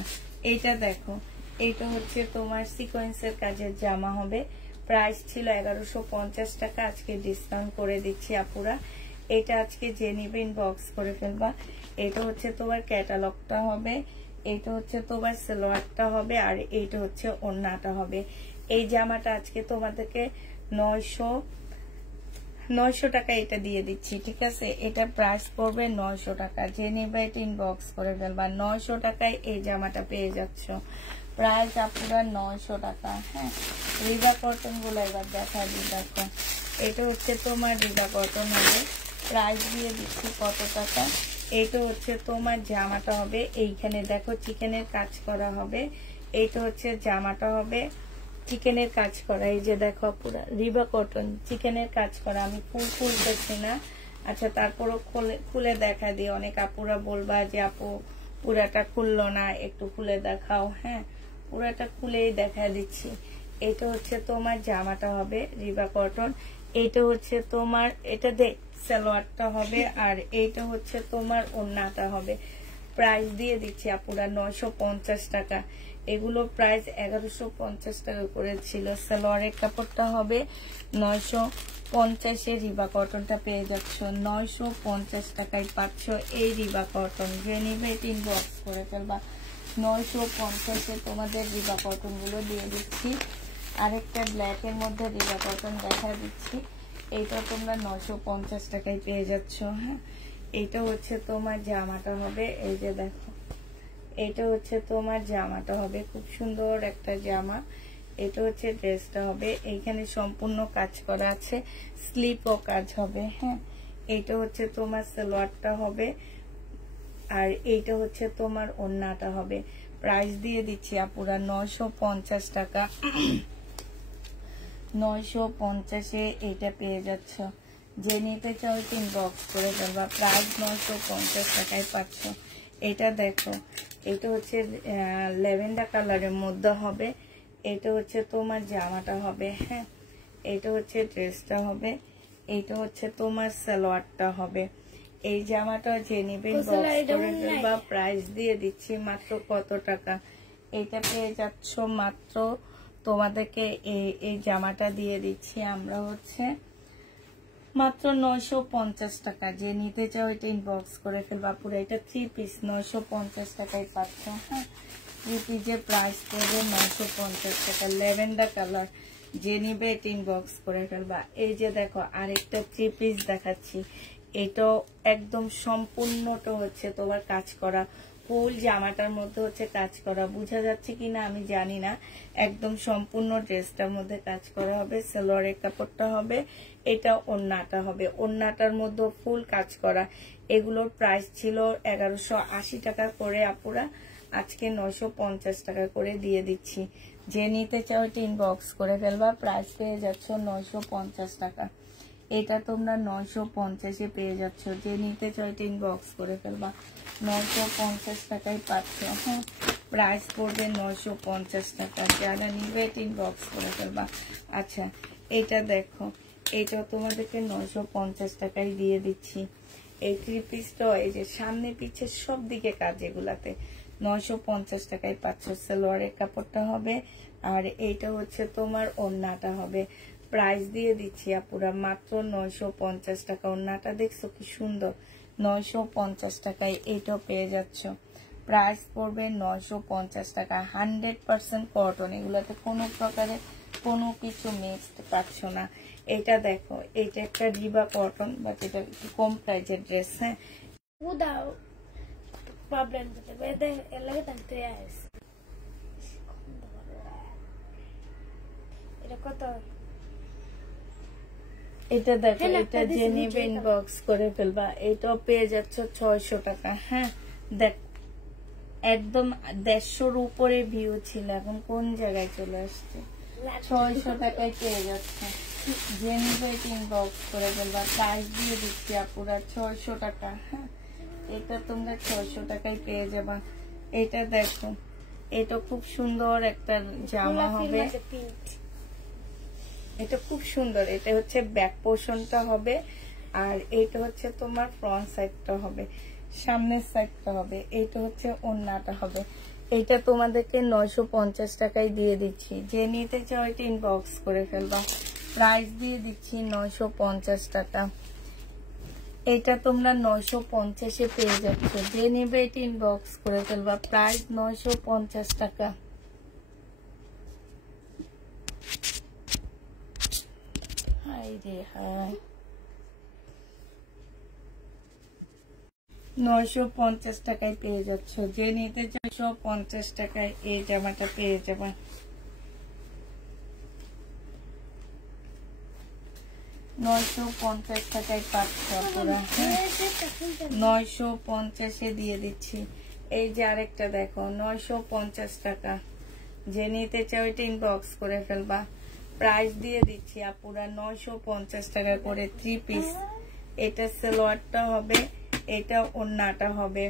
এইটা দেখো, এইটা হচ্ছে তোমার সিকোয়েন্সের কাজের জামা হবে, প্রাইস ছিল 1150 টাকা, আজকে ডিসকাউন্ট করে দিচ্ছি আপুরা। এটা আজকে যে নিবে ইনবক্স করে ফেলবা। এটা হচ্ছে তোমার ক্যাটালগটা হবে, এটা হচ্ছে তোমার সালোয়ারটা হবে, আর এইটা হচ্ছে ওড়নাটা হবে। এই জামাটা আজকে তোমাদেরকে 900 টাকা এটা দিয়ে দিচ্ছি, ঠিক আছে? এটা প্রাইস পড়বে 900 টাকা, যে নেবে এটা ইনবক্স করে ফেলবা। 900 টাকায় এই জামাটা পেয়ে যাচ্ছ, প্রাইস আপনারা 900 টাকা। হ্যাঁ রিবা কটন গুলো এবার দেখা দিই। দেখো এটা হচ্ছে তোমার রিবা কটন হবে, প্রাইস দিয়ে দিচ্ছি কত টাকা। এইটা হচ্ছে তোমার জামাটা হবে, এইখানে দেখো চিকেনের কাজ করা হবে। এইটা হচ্ছে জামাটা হবে, চিকেনের কাজ করা। এই যে দেখো পুরো রিবা কটন চিকেনের কাজ করা, আমি ফুল খুলতেছি না। আচ্ছা তারপরও খুলে দেখা দিই, অনেক আপুরা বলবা যে আপু পুরাটা খুললো না, একটু খুলে দেখাও। হ্যাঁ পুরাটা খুলেই দেখা দিচ্ছি। এটা হচ্ছে তোমার জামাটা হবে রিবা কটন, এইটা হচ্ছে তোমার এটা দেখ সালোয়ারটা হবে, আর এইটা হচ্ছে তোমার ওড়নাটা হবে। প্রাইস দিয়ে দিচ্ছি আপুরা 950 টাকা। এগুলো প্রাইস 1150 টাকা করে ছিল। সালোয়ারের কাপড়টা হবে 950 রিবা কটনটা পেয়ে যাচ্ছ 950 টাকায় পাচ্ছ এই রিবা কটন। যে নিবে ইনবক্স করে ফেলবা। 950 তোমাদের রিবা কটন গুলো দিয়ে দিচ্ছি। আরেকটা ব্ল্যাক এর মধ্যে রিবা কটন দেখা দিচ্ছি, এইটা তোমরা 950 টাকায় পেয়ে যাচ্ছ। হ্যাঁ, এইটা হচ্ছে তোমার জামাটা হবে, এই যে দেখো এটা হচ্ছে তোমার জামাটা হবে, খুব সুন্দর একটা জামা। এটা হচ্ছে ড্রেসটা হবে, এইখানে সম্পূর্ণ কাজ করা আছে, স্লিপও কাজ হবে। হ্যাঁ, এইটা হচ্ছে তোমার সালোয়ারটা হবে, আর এইটা হচ্ছে তোমার ওড়নাটা হবে। প্রাইস দিয়ে দিচ্ছি আপুরা 950 টাকা। 950-এ এটা পেয়ে যাচ্ছ। যে নিতে চাও ইনবক্স করে ফেলবা। প্রাইস 950 টাকায় পাচ্ছ। এটা দেখো, এটা হচ্ছে ল্যাভেন্ডার কালারের মধ্যে হবে। এটা হচ্ছে তোমার জামাটা হবে। হ্যাঁ, এটা হচ্ছে ড্রেসটা হবে, এটা হচ্ছে তোমার সালোয়ারটা হবে। এই জামাটা যে নিবে ইনবক্স করে ফেলবা। প্রাইস দিয়ে দিচ্ছি মাত্র কত টাকা, এটা পেয়ে যাচ্ছ মাত্র তোমাদেরকে এই জামাটা দিয়ে দিচ্ছি আমরা হচ্ছে মাত্র 950 টাকা। যে নিতে চাও এটা ইনবক্স করে ফেলবা। পুরো এটা 3 পিস 950 টাকায় পাচ্ছ। হ্যাঁ, 3 পিসের প্রাইস পড়বে 950 টাকা। ল্যাভেন্ডার কালার, যে নিবে এটা ইনবক্স করে ফেলবা। এই যে দেখো আরেকটা 3 পিস দেখাচ্ছি, এটাও একদম সম্পূর্ণটা হচ্ছে তোমার কাজ করা, ফুল জামাটার মধ্যে হচ্ছে কাজ করা। বোঝা যাচ্ছে কিনা আমি জানি না, একদম সম্পূর্ণ ড্রেসটার মধ্যে কাজ করা হবে। সালোয়ারের কাপড়টা হবে, এটা ওড়নাটা হবে, ওড়নাটার মধ্যে ফুল কাজ করা। এগুলোর প্রাইস ছিল 1180 টাকা করে আপুরা, আজকে 950 টাকা করে দিয়ে দিচ্ছি। যে নিতে চাও এটা ইনবক্স করে ফেলবা। প্রাইস পেয়ে যাচ্ছ 950 টাকা। এটা তোমরা 950-এ পেয়ে যাচ্ছ। যে নিতে চাও এটা ইনবক্স করে ফেলবা। 950 টাকায় পাচ্ছ। হ্যাঁ, প্রাইস পড়বে 950 টাকা। যারা নিবে এটা ইনবক্স করে ফেলবা। আচ্ছা, এটা দেখো, এটা তোমাদেরকে 950 টাকায় দিয়ে দিচ্ছি। এই 3 পিসটা এই যে সামনে পিছে সব দিকে কাজ, এগুলাতে 950 টাকায় পাচ্ছ। সালোয়ারের কাপড়টা হবে, আর এইটা হচ্ছে তোমার ওড়নাটা হবে। প্রাইস দিয়ে দিচ্ছি আপুরা মাত্র 950 টাকা। ওড়নাটা দেখছো কি সুন্দর, 950 টাকায় এইটাও পেয়ে যাচ্ছ। প্রাইস পড়বে 950 টাকা। 100% কটন, এগুলোতে কোনো প্রকারে কোনো কিছু মিক্সড পাচ্ছ না। এটা দেখো, এটা একটা রিবা কটন, বাট এটা একটু কম প্রাইজের ড্রেস। হ্যাঁ, প্রবলেম এর লাগে টানতে আস। এটা কত? এটা দেখো, এটা যে নিবে ইনবক্স করে ফেলবা। এটাও পেয়ে যাচ্ছ 600 টাকা। হ্যাঁ, দেখ একদম 150-র উপরে ভিউ ছিল, এখন কোন জায়গায় চলে আসছে। 600 টাকায় পেয়ে যাচ্ছে। যে নিবে ইনবক্স করে ফেলবা। প্রাইস দিয়ে দিচ্ছি আপুরা 600 টাকা। হ্যাঁ, এটা তোমরা 600 টাকায় পেয়ে যাবা। এটা দেখো, এটা খুব সুন্দর একটা জামা হবে, এটা খুব সুন্দর। এটা হচ্ছে ব্যাক পোর্শনটা হবে, আর এটা হচ্ছে তোমার ফ্রন্ট সাইডটা হবে, সামনের সাইডটা হবে। এটা হচ্ছে ওড়নাটা হবে। এটা তোমাদেরকে 950 টাকায় দিয়ে দিচ্ছি। যে নিতে চাও এটা ইনবক্স করে ফেলবা। প্রাইস দিয়ে দিচ্ছি 950 টাকা। এটা তোমরা 950-এ পেয়ে যাচ্ছ। যে নেবে এটা ইনবক্স করে ফেলবা। প্রাইস 950 টাকা। হাই রে হাই, 950 টাকায় পেয়ে যাচ্ছ। যে নিতে চাও 950 টাকায় এই জামাটা পেয়ে যাবা। 950 টাকায় পাচ্ছ পুরা। 950-এ দিয়ে দিচ্ছি। এই যে আরেকটা দেখো, 950 টাকা। যে নিতে চাও এটা ইনবক্স করে ফেলবা। প্রাইস দিয়ে দিচ্ছি আপুরা 950 টাকা করে 3 পিস। এটা সালোয়ারটা হবে, এটা ওড়নাটা হবে।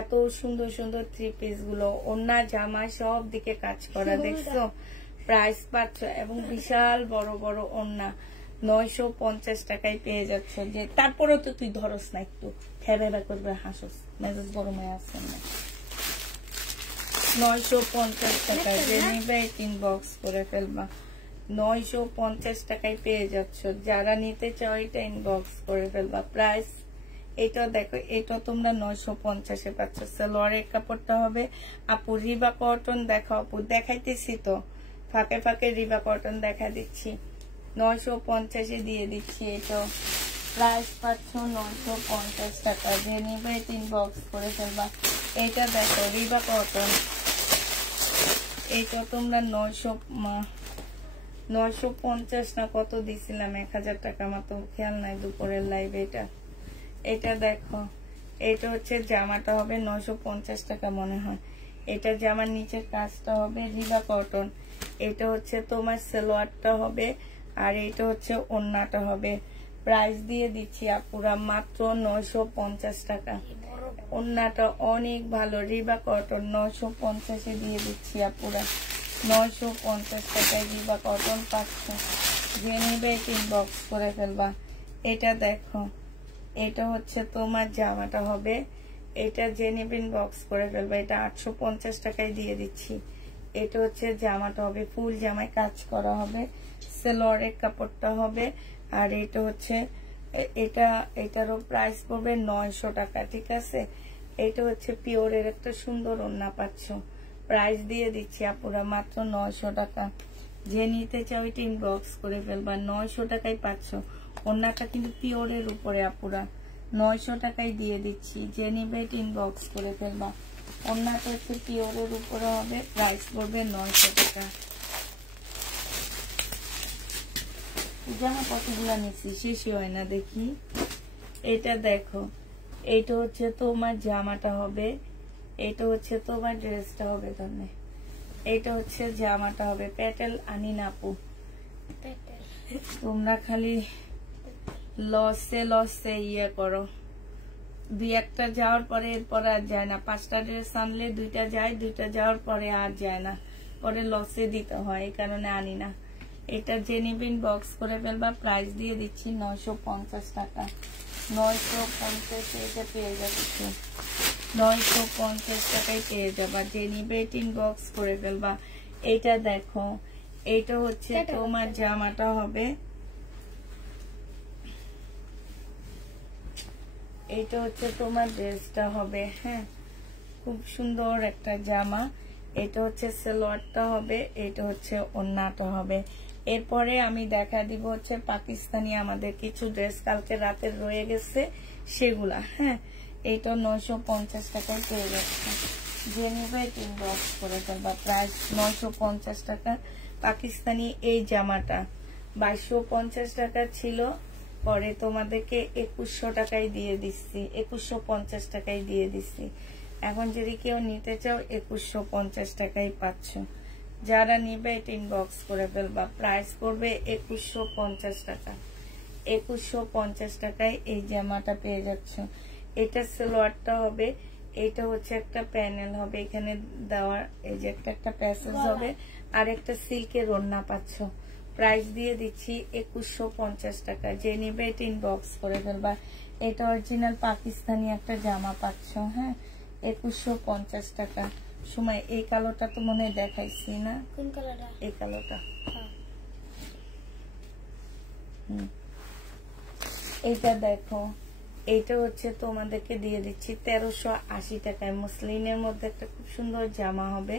এত সুন্দর সুন্দর 3 পিস গুলো, ওড়না জামা সব দিকে কাজ করা, দেখছো। প্রাইস পাচ্ছ, এবং বিশাল বড় বড় ওড়না। 950 টাকায় পেয়ে যাচ্ছ। যে তারপরেও তো তুই ধরস না, একটু খেয়ে করবে, হাসস, মেজাজ গরম হয়ে আসছে না। 950 টাকায় যে নিবে ইনবক্স করে ফেলবা। 950 টাকায় পেয়ে যাচ্ছ, যারা নিতে চাও এটা ইনবক্স করে ফেলবা। প্রাইস এটা দেখো, এটা তোমরা 950-এ পাচ্ছ। সালোয়ারের কাপড়টা হবে আপু রিবা কটন। দেখো আপু, দেখাইতেছি তো, ফাঁকে ফাঁকে রিবা কটন দেখা দিচ্ছি। 950-এ দিয়ে দিচ্ছি। এটা প্রাইস পাচ্ছ 950 টাকা, যে নিবে ইনবক্স করে ফেলবা। এটা দেখো রিবা কটন, এটা তোমরা 950 না কত দিছিলাম, 1000 টাকা মতো, খেয়াল নাই দুপুরের লাইভে। এটা দেখো, এটা হচ্ছে জামাটা হবে 950 টাকা মনে হয়। এটা জামার নিচের কাজটা হবে রিবা কটন। এটা হচ্ছে তোমার সালোয়ারটা হবে, আর এটা হচ্ছে ওড়নাটা হবে। প্রাইস দিয়ে দিচ্ছি আপুরা মাত্র 950 টাকা। ওড়নাটা অনেক ভালো, রিবা কটন 950-এ দিয়ে দিচ্ছি আপুরা। 950 টাকায় রিবা কটন পাচ্ছ, যে নিবে ইনবক্স করে ফেলবা। এটা দেখো, এটা হচ্ছে তোমার জামাটা হবে, এটা যে নিবে ইনবক্স করে ফেলবা। এটা 850 টাকায় দিয়ে দিচ্ছি। এটা হচ্ছে জামাটা হবে, ফুল জামায় কাজ করা হবে, সালোয়ারের কাপড়টা হবে। আর এটা হচ্ছে এটারও প্রাইস পড়বে 900 টাকা, ঠিক আছে। এটা হচ্ছে পিওরের একটা সুন্দর ওড়না পাচ্ছ, প্রাইস দিয়ে দিচ্ছি আপুরা মাত্র 900 টাকা। যে নিতে চাও এটা ইনবক্স করে ফেলবা। 900 টাকায় পাচ্ছ, ওড়নাটা কিন্তু পিওরের উপরে আপুরা। 900 টাকায় দিয়ে দিচ্ছি, যে নিবে এটা ইনবক্স করে ফেলবা। ওড়নাটা হচ্ছে পিওরের উপরে হবে, প্রাইস পড়বে 900 টাকা। জামা কতগুলা নিচ্ছি, শেষই হয় না দেখি। এটা দেখো, এইটা হচ্ছে তোমার জামাটা হবে, এটা হচ্ছে তোমার ড্রেসটা হবে। ধন্যবাদ। এটা হচ্ছে জামাটা হবে, প্যাটেল আনি নাপু। তোমরা খালি লসে ইয়ে করো, দুই একটা যাওয়ার পরে এরপর আর যায় না। 5টা ড্রেস আনলে 2টা যায়, 2টা যাওয়ার পরে আর যায় না, পরে লসে দিতে হয়, এই কারণে আনি না। এটা যে নিবে ইনবক্স করে ফেলবা। প্রাইস দিয়ে দিচ্ছি 950 টাকা। 950-এ এটা পেয়ে যাচ্ছে, 950 টাকায় পেয়ে যাবা, যে নিবে ইনবক্স করে ফেলবা। এইটা দেখো, এইটা হচ্ছে তোমার জামাটা হবে, এইটা হচ্ছে তোমার ড্রেসটা হবে। হ্যাঁ, খুব সুন্দর একটা জামা। এটা হচ্ছে সালোয়ারটা হবে, এটা হচ্ছে ওড়নাটা হবে। এরপরে আমি দেখা দিব হচ্ছে পাকিস্তানি আমাদের কিছু ড্রেস কালকে রাতের রয়ে গেছে সেগুলা। হ্যাঁ, এইটা 950 টাকায় পেয়ে যাচ্ছে, যে নিবে ইনবক্স করে ফেলবা। প্রাইস 950 টাকা। পাকিস্তানি এই জামাটা 2250 টাকা ছিল, পরে তোমাদেরকে 2100 টাকায় দিয়ে দিচ্ছি, 2150 টাকায় দিয়ে দিচ্ছি। এখন যদি কেউ নিতে চাও 2150 টাকায় পাচ্ছ, যারা নিবে এটা ইনবক্স করে ফেলবা। প্রাইস পড়বে 2150 টাকা। 2150 টাকায় এই জামাটা পেয়ে যাচ্ছ। এটা সালোয়ারটা হবে, এটা হচ্ছে একটা প্যানেল হবে এখানে দেওয়ার, এই যে একটা প্যাসেজ হবে, আর একটা সিল্কের ওড়না পাচ্ছ। প্রাইস দিয়ে দিচ্ছি 2150 টাকা, যে নিবে এটা ইনবক্স করে ফেলবা। এটা অরিজিনাল পাকিস্তানি একটা জামা পাচ্ছ। হ্যাঁ, 2150 টাকা। সময় এই কালোটা তো মনে দেখাইছি না, কোন কালারটা? এই কালোটা। এইটা দেখো, এইটা হচ্ছে তোমাদেরকে দিয়ে দিচ্ছি 1380 টাকায়। মুসলিনের মধ্যে একটা খুব সুন্দর জামা হবে,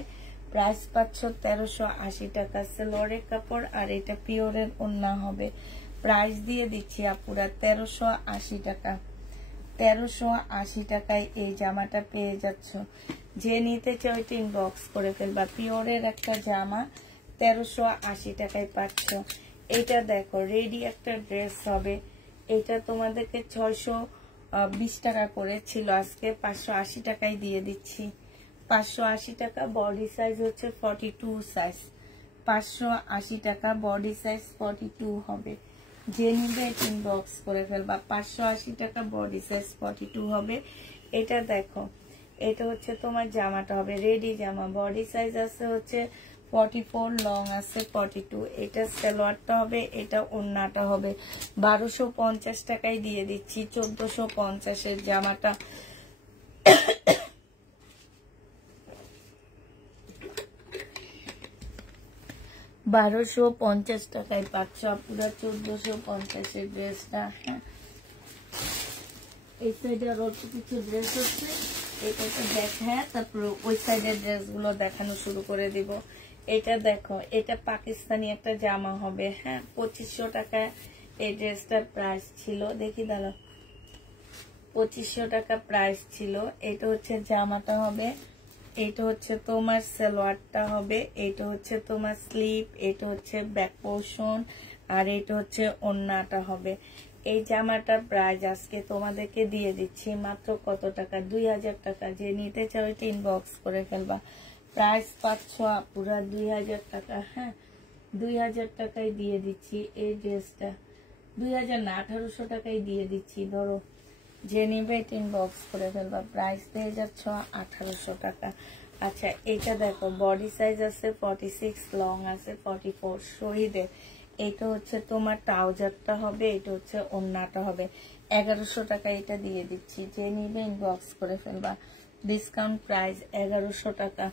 প্রাইস পাচ্ছ 1380 টাকা। সালোয়ারের কাপড়, আর এটা পিওরের ওড়না হবে। প্রাইস দিয়ে দিচ্ছি আপুরা 1380 টাকা। 1380 টাকায় এই জামাটা পেয়ে যাচ্ছ, যে নিতে চাও এটা ইনবক্স করে ফেলবা। পিওরের একটা জামা 1380 টাকায় পাচ্ছ। এটা দেখো, রেডি একটা ড্রেস হবে, এটা তোমাদেরকে 620 টাকা করে ছিল, আজকে 580 টাকায় দিয়ে দিচ্ছি। 580 টাকা। বডি সাইজ হচ্ছে 42 সাইজ, 580 টাকা। বডি সাইজ 42 হবে, যে নিবে ইনবক্স করে ফেলবা। 580 টাকা, বডি সাইজ 42 হবে। এটা দেখো, এটা হচ্ছে তোমার জামাটা হবে, রেডি জামা। বডি সাইজ আছে হচ্ছে 44, লং আছে 42। এটা সালোয়ারটা হবে, এটা ওড়নাটা হবে। 1250 টাকায় দিয়ে দিচ্ছি 1450-এর জামাটা। 1250 টাকায় পাচ্ছ পুরা 1450 ড্রেসটা। হ্যাঁ, এই সাইডে আর অল্প কিছু ড্রেস আছে, এটা তো দেখা, তারপর ওই সাইডের ড্রেসগুলো দেখানো শুরু করে দিব। এটা দেখো, এটা পাকিস্তানি একটা জামা হবে। হ্যাঁ, 2500 টাকায় এই ড্রেসটার প্রাইস ছিল। দেখি দাঁড়া, 2500 টাকা প্রাইস ছিল। এটা হচ্ছে জামাটা হবে, এটা হচ্ছে তোমার সালোয়ারটা হবে, এটা হচ্ছে তোমার স্লিপ, এটা হচ্ছে ব্যাক পোর্শন, আর এটা হচ্ছে ওড়নাটা হবে। এই জামাটার প্রাইস আজকে তোমাদেরকে দিয়ে দিচ্ছি মাত্র কত টাকা? 2000 টাকা। যে নিতে চাও এটা ইনবক্স করে ফেলবা। প্রাইস পাচ্ছ পুরা 2000 টাকা। হ্যাঁ, 2000 টাকায় দিয়ে দিচ্ছি এই ড্রেসটা। 2000 না, 1800 টাকায় দিয়ে দিচ্ছি। ধরো যে নিবে এটা ইনবক্স করে ফেলবা। প্রাইস পেয়ে যাচ্ছ 1800 টাকা। আচ্ছা, এটা দেখো, বডি সাইজ আছে 46, লং আছে 44, শহীদের। এটা হচ্ছে তোমার ট্রাউজারটা হবে, এটা হচ্ছে ওড়নাটা হবে। 1100 টাকা এটা দিয়ে দিচ্ছি। যে নিবে ইনবক্স করে ফেলবা। ডিসকাউন্ট প্রাইস 1100 টাকা।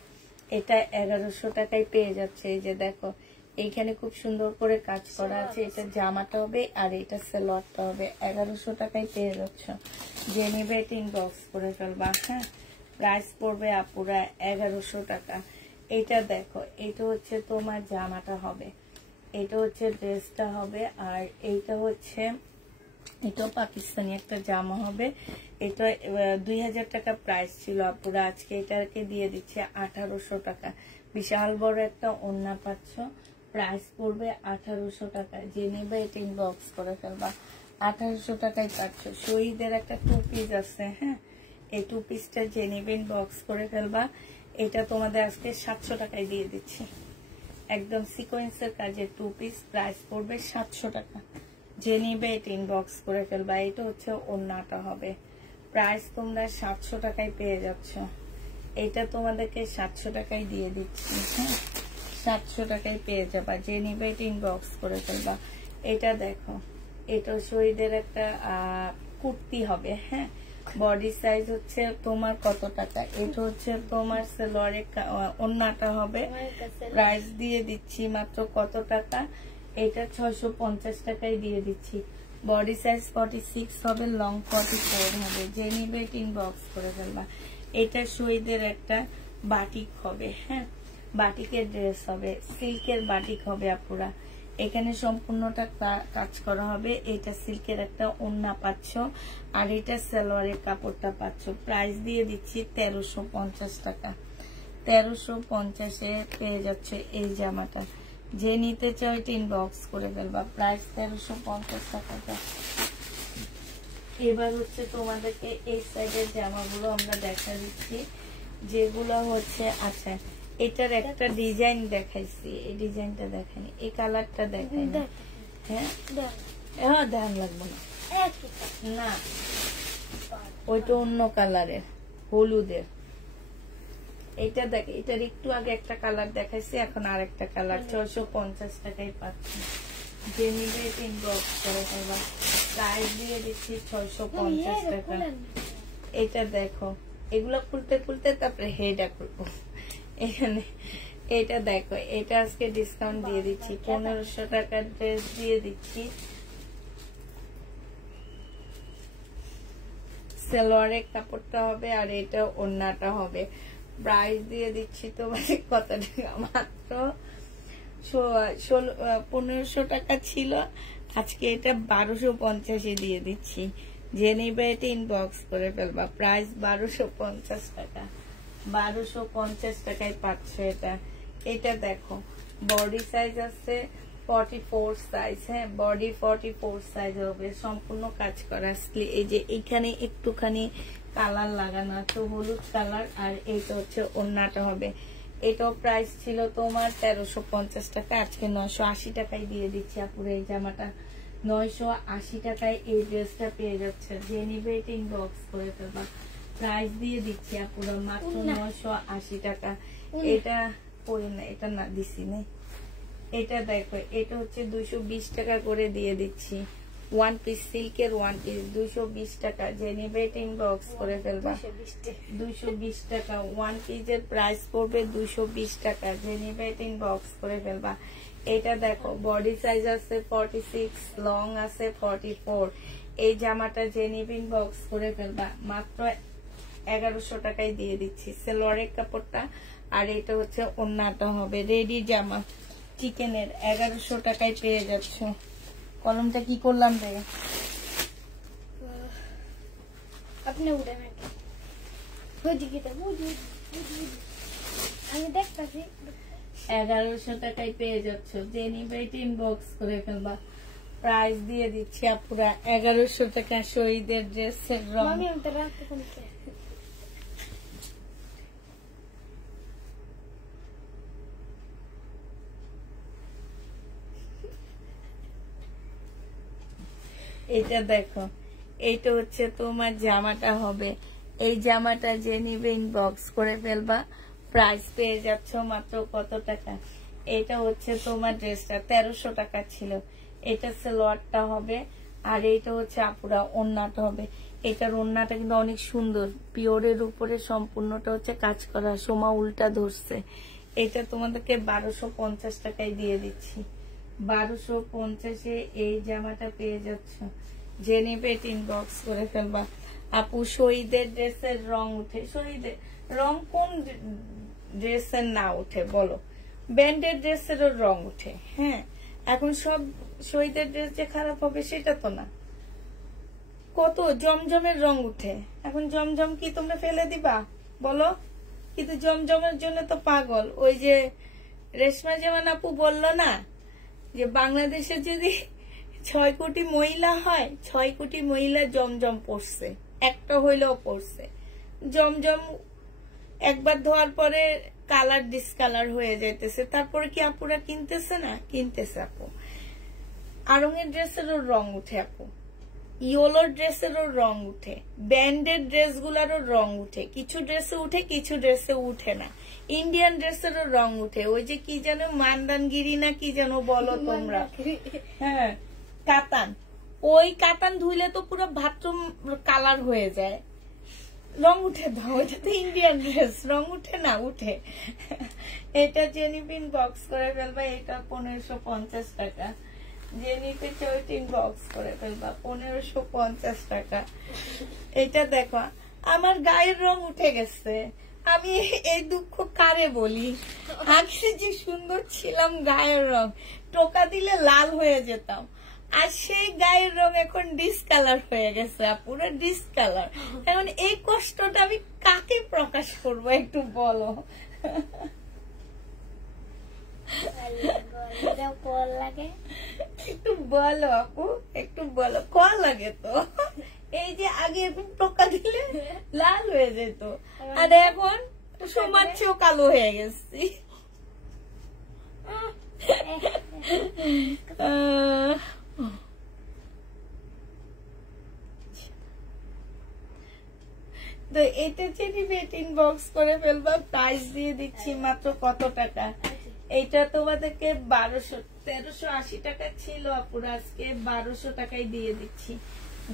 এটা 1100 টাকায় পেয়ে যাচ্ছে। এই যে দেখো, এইখানে খুব সুন্দর করে কাজ করা আছে। এটা জামাটা হবে আর এটা সালোয়ারটা হবে। 1100 টাকায় পেয়ে যাচ্ছ। যে নিবে এটা ইনবক্স করে ফেলবা। হ্যাঁ, প্রাইস পড়বে আপুরা 1100 টাকা। এটা দেখো, এটা হচ্ছে তোমার জামাটা হবে, এটা হচ্ছে ড্রেসটা হবে, আর এইটা হচ্ছে, এটাও পাকিস্তানি একটা জামা হবে। এটা 2000 টাকা প্রাইস ছিল আপুরা, আজকে এটাকে দিয়ে দিচ্ছে 1800 টাকা। বিশাল বড় একটা ওড়না পাচ্ছ। প্রাইস পড়বে 1800 টাকা। যে নেবে এটা ইনবক্স করে ফেলবা। 1800 টাকায় পাচ্ছ। শহীদের একটা 2 পিস আছে। হ্যাঁ, এই 2 পিসটা যে নেবে ইনবক্স করে ফেলবা। এটা তোমাদের আজকে 700 টাকায় দিয়ে দিচ্ছি। একদম সিকোয়েন্সের কাজে 2 পিস, প্রাইস পড়বে 700 টাকা। যে নিবে এটা ইনবক্স করে ফেলবা। এটা হচ্ছে ওড়নাটা হবে। প্রাইস তোমরা 700 টাকায় পেয়ে যাচ্ছ। এটা তোমাদেরকে 700 টাকায় দিয়ে দিচ্ছি। হ্যাঁ, 700 টাকায় পেয়ে যাবা। যে নিবে এটা ইনবক্স করে ফেলবা। এটা দেখো, এটা শহীদের একটা কুর্তি হবে। হ্যাঁ, বডি সাইজ হচ্ছে তোমার কত টাকা? এটা হচ্ছে তোমার সালোয়ারের ওড়নাটা হবে। প্রাইস দিয়ে দিচ্ছি মাত্র কত টাকা? এটা 650 টাকায় দিয়ে দিচ্ছি। বডি সাইজ 46 হবে, লং 44 হবে। যে নিবে এটা ইনবক্স করে ফেলবা। এটা শহীদের একটা বাটিক হবে। হ্যাঁ, বাটিকের ড্রেস হবে, সিল্কের বাটিক হবে আপুরা। এখানে সম্পূর্ণটা কাজ করা হবে। এটা সিল্কের একটা ওড়না পাচ্ছ, আর এটা সালোয়ারের কাপড়টা পাচ্ছ। প্রাইস দিয়ে দিচ্ছি 1350 টাকা। 1350-এ পেয়ে যাচ্ছে এই জামাটা। যে নিতে চাও এটা ইনবক্স করে ফেলবা। প্রাইস 1350 টাকা। এবার হচ্ছে তোমাদেরকে এই সাইডের জামাগুলো আমরা দেখা দিচ্ছি, যেগুলো হচ্ছে, আচ্ছা এটার একটা ডিজাইন দেখাইছি, এই ডিজাইনটা দেখানি, এই কালারটা দেখাইনি। হ্যাঁ, ধ্যান লাগবে না, না ওইটা অন্য কালারের, হলুদের। এইটা দেখ, এটার একটু আগে একটা কালার দেখাইছি, এখন আর একটা কালার। 650 টাকায় পাচ্ছি। যে নিবে এটা ইনবক্স করে ফেলবা। প্রাইস দিয়ে দিচ্ছি 650 টাকা। এটা দেখো, এগুলো খুলতে খুলতে তারপরে হেডা করবো। এখানে এটা দেখো, এটা আজকে ডিসকাউন্ট দিয়ে দিচ্ছি। 1500 টাকার ড্রেস দিয়ে দিচ্ছি। সালোয়ারের কাপড়টা হবে, আর এটা ওড়নাটা হবে। প্রাইস দিয়ে দিচ্ছি তোমার কত টাকা? মাত্র 1500 টাকা ছিল, আজকে এটা 1250-এ দিয়ে দিচ্ছি। যে নিবে এটা ইনবক্স করে ফেলবা। প্রাইস 1250 টাকা। 1250 টাকায় পাচ্ছ এটা। এটা দেখো, বডি সাইজ আছে 44 সাইজ। হ্যাঁ, বডি 44 সাইজ হবে, সম্পূর্ণ কাজ করা। এই যে এখানে একটুখানি কালার লাগানো আছে, হলুদ কালার, আর এইটা হচ্ছে ওড়নাটা হবে। এটাও প্রাইস ছিল তোমার 1350 টাকা, আজকে 980 টাকায় দিয়ে দিচ্ছি আপুরে। এই জামাটা 980 টাকায় এই ড্রেসটা পেয়ে যাচ্ছে। যে নিবে এটা ইনবক্স করে ফেলবা। প্রাইস দিয়ে দিচ্ছি আপুরা মাত্র 980 টাকা। এটা পরে না, এটা না দিছি না। এটা দেখো, এটা হচ্ছে 220 টাকা করে দিয়ে দিচ্ছি। 1 পিস সিল্কের 1 পিস 220 টাকা। যে নিবে এটা ইনবক্স করে ফেলবা। 220 টাকা 1 পিসের প্রাইস পড়বে 220 টাকা। যে নিবে এটা ইনবক্স করে ফেলবা। এটা দেখো বডি সাইজ আছে 46, লং আছে 44। এই জামাটা যে নিবে ইনবক্স করে ফেলবা, মাত্র 1100 টাকায় দিয়ে দিচ্ছি সালোয়ারের কাপড়টা। আর এটা হচ্ছে ওন্নাটা হবে রেডি জামা চিকেনের, 1100 টাকায় পেয়ে যাচ্ছ। কলমটা কি করলাম রে? আপনি উঠে নাকি ওইদিকে আমি দেখতেছি। 1100 টাকায় পেয়ে যাচ্ছ, যে নিবে ইনবক্স করে ফেলবা। প্রাইস দিয়ে দিচ্ছি আপুরা 1100 টাকা। শহীদের ড্রেসের রং আমি তো রাখতে কোনতে এটা দেখো, এইটা হচ্ছে তোমার জামাটা হবে। এই জামাটা যে নিবে ইনবক্স করে ফেলবা। প্রাইস পেয়ে যাচ্ছ মাত্র কত টাকা? এটা হচ্ছে তোমার ড্রেসটা 1300 টাকা ছিল। এটা সালোয়ারটা হবে, আর এইটা হচ্ছে আপুরা ওন্নাটা হবে। এটার ওন্নাটা কিন্তু অনেক সুন্দর, পিওরের উপরে সম্পূর্ণটা হচ্ছে কাজ করা, সোমা উল্টা ধরছে। এটা তোমাদেরকে 1250 টাকায় দিয়ে দিচ্ছি। 1250-এ এই জামাটা পেয়ে যাচ্ছ। যে নেবে ইনবক্স করে ফেলবা। আপু শহীদের ড্রেসের রং উঠে, শহীদের রং কোন ড্রেসের না উঠে বলো? ব্যান্ডের ড্রেসেরও রং উঠে। হ্যাঁ, এখন সব শহীদের ড্রেস যে খারাপ হবে সেটা তো না। কত জমজমের রং উঠে, এখন জমজম কি তোমরা ফেলে দিবা বলো? কিন্তু জমজমের জন্য তো পাগল। ওই যে রেশমা জামান আপু বললো না যে বাংলাদেশে যদি 6 কোটি মহিলা হয়, 6 কোটি মহিলা জমজম পড়ছে, একটা হইলেও পড়ছে। জমজম একবার ধোয়ার পরে কালার ডিসকালার হয়ে যাইতেছে, তারপরে কি আপুরা কিনতেছে না? কিনতেছে আপু। আরঙের ড্রেসেরও রং উঠে আপু, ইয়েলোর ড্রেসেরও রং উঠে, ব্যান্ডের ড্রেস গুলারও রং উঠে। কিছু ড্রেসে উঠে, কিছু ড্রেসে উঠে না। ইন্ডিয়ান ড্রেসেরও রং উঠে, ওই যে কি যেন মান্দানগিরি না কি যেন বলো তোমরা, হ্যাঁ কাতান। ওই কাতান ধুইলে তো পুরো বাথরুম কালার হয়ে যায়, রং উঠে দাও। ওইটা তো ইন্ডিয়ান ড্রেস, রং উঠে না? উঠে। এটা জেনিবিন বক্স করে ফেলবা। এটা 1550 টাকা। জেনিতে চৈটিন বক্স করে ফেলবা 1550 টাকা। এটা দেখো আমার গায়ের রং উঠে গেছে। আমি এই দুঃখ কারে বলি? আগে যে সুন্দর ছিলাম, গায়ের রং টোকা দিলে লাল হয়ে যেতাম, আর সেই গায়ের রং এখন ডিসকালার হয়ে গেছে, পুরো ডিসকালার। এখন এই কষ্টটা আমি কাকে প্রকাশ করব একটু বলো? একটু বলো আপু, একটু বলো। কল লাগে তো, এই যে আগে এখন টোকা দিলে লাল হয়ে যেত, আর এখন সমান চেয়েও কালো হয়ে গেছি। তো এটা চেনিবেট ইনবক্স করে ফেলবা। প্রাইস দিয়ে দিচ্ছি মাত্র কত টাকা? এইটা তোমাদেরকে 1380 টাকা ছিল আপুরা, আজকে 1200 টাকায় দিয়ে দিচ্ছি।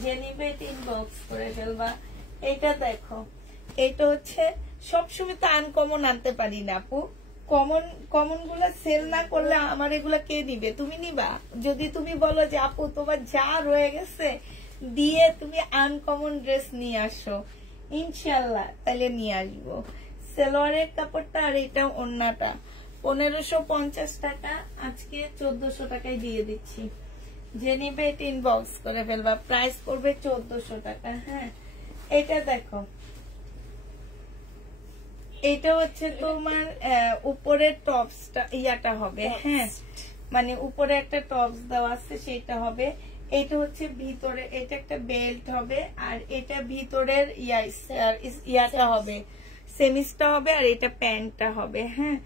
জেনিবেট ইনবক্স করে ফেলবা। এটা দেখো, এটা হচ্ছে সবসময় তো আনকমন আনতে পারি না আপু। কমন গুলা সেল না করলে আমার এগুলা কে নিবে? তুমি নিবা? যদি তুমি বলো যে আপু তোমার যা রয়ে গেছে দিয়ে তুমি আনকমন ড্রেস নিয়ে আসো, ইনশাল্লাহ তাহলে নিয়ে আসবো। সালোয়ারের কাপড়টা আর এটা ওন্নাটা 1550 টাকা, আজকে 1400 টাকায় দিয়ে দিচ্ছি। যে নিবে ইনবক্স করে ফেলবা। প্রাইস করবে 1400 টাকা। হ্যাঁ, এটা দেখো, এটা হচ্ছে তোমার উপরের টপসটা ইয়াটা হবে। হ্যাঁ, মানে উপরে একটা টপস দেওয়া আছে সেটা হবে। এটা হচ্ছে ভিতরে, এটা একটা বেল্ট হবে, আর এটা ভিতরের ইয়াটা হবে, সেমিসটা হবে, আর এটা প্যান্টটা হবে। হ্যাঁ,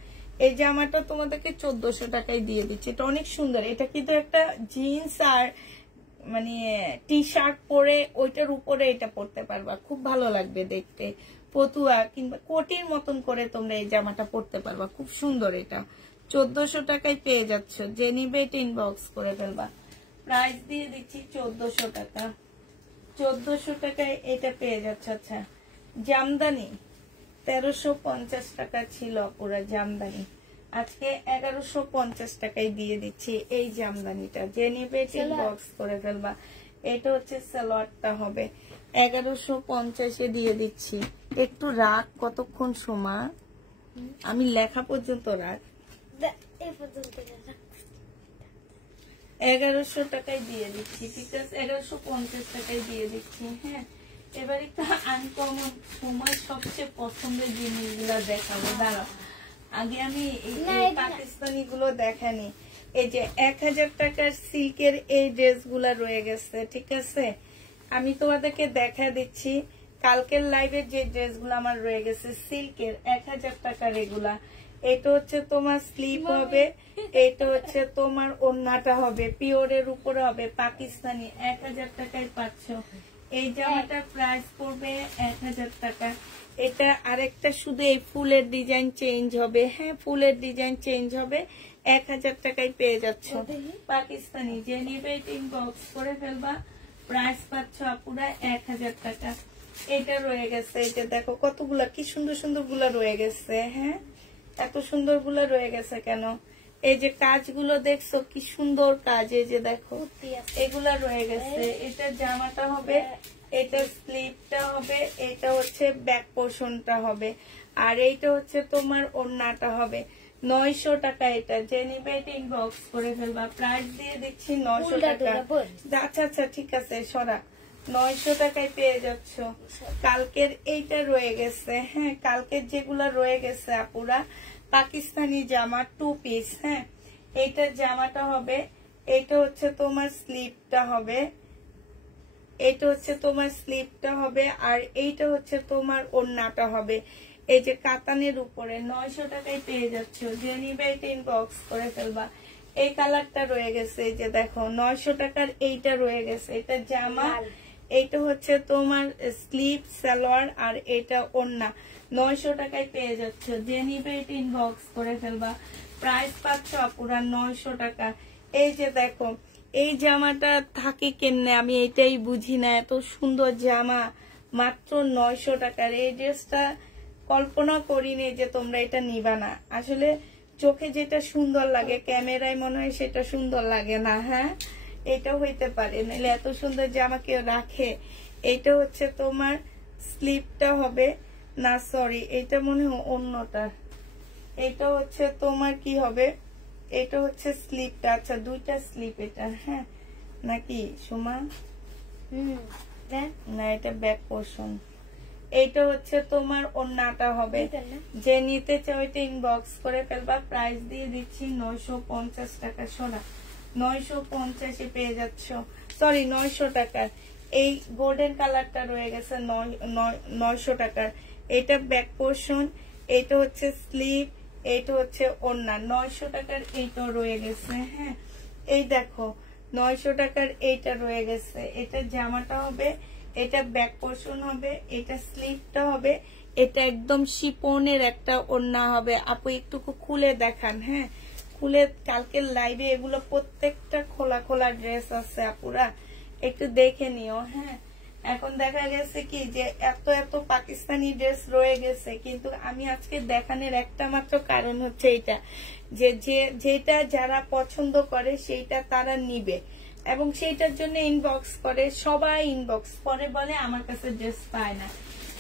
এই জামাটা তোমাদেরকে 1400 টাকায় দিয়ে দিচ্ছে। এটা অনেক সুন্দর। এটা কিন্তু একটা জিন্স আর মানে টি শার্ট পরে ওইটার উপরে এটা পরতে পারবা, খুব ভালো লাগবে দেখতে। পতুয়া কিংবা কোটির মতন করে তোমরা এই জামাটা পরতে পারবা, খুব সুন্দর। এটা 1400 টাকায় পেয়ে যাচ্ছ। যে নিবে এটা ইনবক্স করে ফেলবা। প্রাইস দিয়ে দিচ্ছি 1400 টাকা। 1400 টাকায় এটা পেয়ে যাচ্ছ। আচ্ছা, জামদানি 1350 টাকা ছিল পুরা জামদানি। আজকে 1150 টাকায় দিয়ে দিচ্ছি এই জামদানিটা। যে নিবে বক্স করে ফেলবা। এটা হচ্ছে সালোয়ারটা হবে 1150-এ দিয়ে দিচ্ছি। একটু রাখ, কতক্ষণ সময় আমি লেখা পর্যন্ত রাখ। 1100 টাকায় দিয়ে দিচ্ছি, ঠিক আছে? 1150 টাকায় দিয়ে দিচ্ছি। হ্যাঁ, এবার একটু আনকমন সময় সবচেয়ে পছন্দের জিনিসগুলো দেখাবো। দাঁড়াও, আগে আমি পাকিস্তানি গুলো দেখানি। এই যে 1000 টাকার সিল্কের এই ড্রেসগুলা রয়ে গেছে, ঠিক আছে? আমি তোমাদেরকে দেখা দিচ্ছি কালকের লাইভে যে ড্রেসগুলো আমার রয়ে গেছে সিল্কের 1000 টাকার এগুলা। এটা হচ্ছে তোমার স্লিপ হবে, এটা হচ্ছে তোমার ওড়নাটা হবে পিওরের উপরে হবে পাকিস্তানি। 1000 টাকায় পাচ্ছ। এই জামাটার প্রাইস পড়বে 1000 টাকা। এটা আরেকটা শুধু এই ফুলের ডিজাইন চেঞ্জ হবে। হ্যাঁ, ফুলের ডিজাইন চেঞ্জ হবে। 1000 টাকায় পেয়ে যাচ্ছ পাকিস্তানি। যে নিবে বক্স করে ফেলবা। প্রাইস পাচ্ছ আপুরা 1000 টাকা। এটা রয়ে গেছে। এটা দেখো কতগুলা, কি সুন্দর সুন্দর গুলা রয়ে গেছে। হ্যাঁ, এত সুন্দর গুলা রয়ে গেছে কেন? এই যে কাজগুলো দেখছো কি সুন্দর কাজ। এই যে দেখো এগুলা রয়ে গেছে। এটা জামাটা হবে, এটা স্লিপটা হবে, এটা হচ্ছে ব্যাক পোর্শনটা হবে, আর এইটা হচ্ছে তোমার ওড়নাটা হবে। 900 টাকা। এটা যে নিবে বক্স করে ফেলবা। প্রাইস দিয়ে দিচ্ছি 900 টাকা। আচ্ছা আচ্ছা, ঠিক আছে, সরা। 900 টাকায় পেয়ে যাচ্ছ। কালকের এইটা রয়ে গেছে। হ্যাঁ, কালকের যেগুলা রয়ে গেছে আপুরা পাকিস্তানি জামা 2 পিস। হ্যাঁ, এইটার জামাটা হবে, এটা হচ্ছে তোমার স্লিপটা হবে, এটা হচ্ছে তোমার স্লিপটা হবে, আর এইটা হচ্ছে তোমার ওড়নাটা হবে। এই যে কাতানের উপরে 900 টাকায় পেয়ে যাচ্ছ। যে নিবে বক্স করে ফেলবা। এই কালারটা রয়ে গেছে। এই যে দেখো 900 টাকার এইটা রয়ে গেছে। এটা জামা, এইটা হচ্ছে তোমার স্লিপ সালোয়ার, আর এটা ওড়না। 900 টাকায় পেয়ে যাচ্ছ। যে নিবে বক্স করে ফেলবা। প্রাইস পাচ্ছ পুরা 900 টাকা। এই যে দেখো এই জামাটা থাকে কেমনে আমি এটাই বুঝি না। এত সুন্দর জামা মাত্র 900 টাকার। এই ড্রেসটা কল্পনা করিনি যে তোমরা এটা নিবা না। আসলে চোখে যেটা সুন্দর লাগে ক্যামেরায় মনে হয় সেটা সুন্দর লাগে না। হ্যাঁ, এটা হইতে পারে, নাহলে এত সুন্দর জামা কেউ রাখে? এটা হচ্ছে তোমার স্লিপটা হবে না, সরি, এটা মনে হয় অন্যটা। এটা হচ্ছে তোমার কি হবে, এটা হচ্ছে স্লিপটা। আচ্ছা, দুইটা স্লিপ এটা। হ্যাঁ, নাকি সুমা? না, এটা ব্যাক পোর্শন। এইটা হচ্ছে তোমার ওড়নাটা হবে। যে নিতে চাও এটা ইনবক্স করে ফেলবা। প্রাইস দিয়ে দিচ্ছি 950 টাকা। সোনা 950-এ পেয়ে যাচ্ছ। সরি, 900 টাকার। এই গোল্ডেন কালারটা রয়ে গেছে 900 টাকার। এটা ব্যাক পোর্শন, এটা হচ্ছে স্লিপ, এইটা হচ্ছে ওড়না। 900 টাকার এইটা রয়ে গেছে। হ্যাঁ, এই দেখো 900 টাকার এইটা রয়ে গেছে। এটা জামাটা হবে, এটা ব্যাক পোর্শন হবে, এটা স্লিপটা হবে, এটা একদম শিপনের একটা ওড়না হবে। আপু একটু খুলে দেখান। হ্যাঁ, খুলে কালকের লাইভে এগুলো প্রত্যেকটা খোলা খোলা ড্রেস আছে আপুরা, একটু দেখে নিও। হ্যাঁ, এখন দেখা গেছে কি যে এত এত পাকিস্তানি ড্রেস রয়ে গেছে, কিন্তু আমি আজকে দেখানোর একটা মাত্র কারণ হচ্ছে এটা, যে যেটা যারা পছন্দ করে সেইটা তারা নিবে, এবং সেইটার জন্য ইনবক্স করে। সবাই ইনবক্স করে, বলে আমার কাছে ড্রেস পায় না,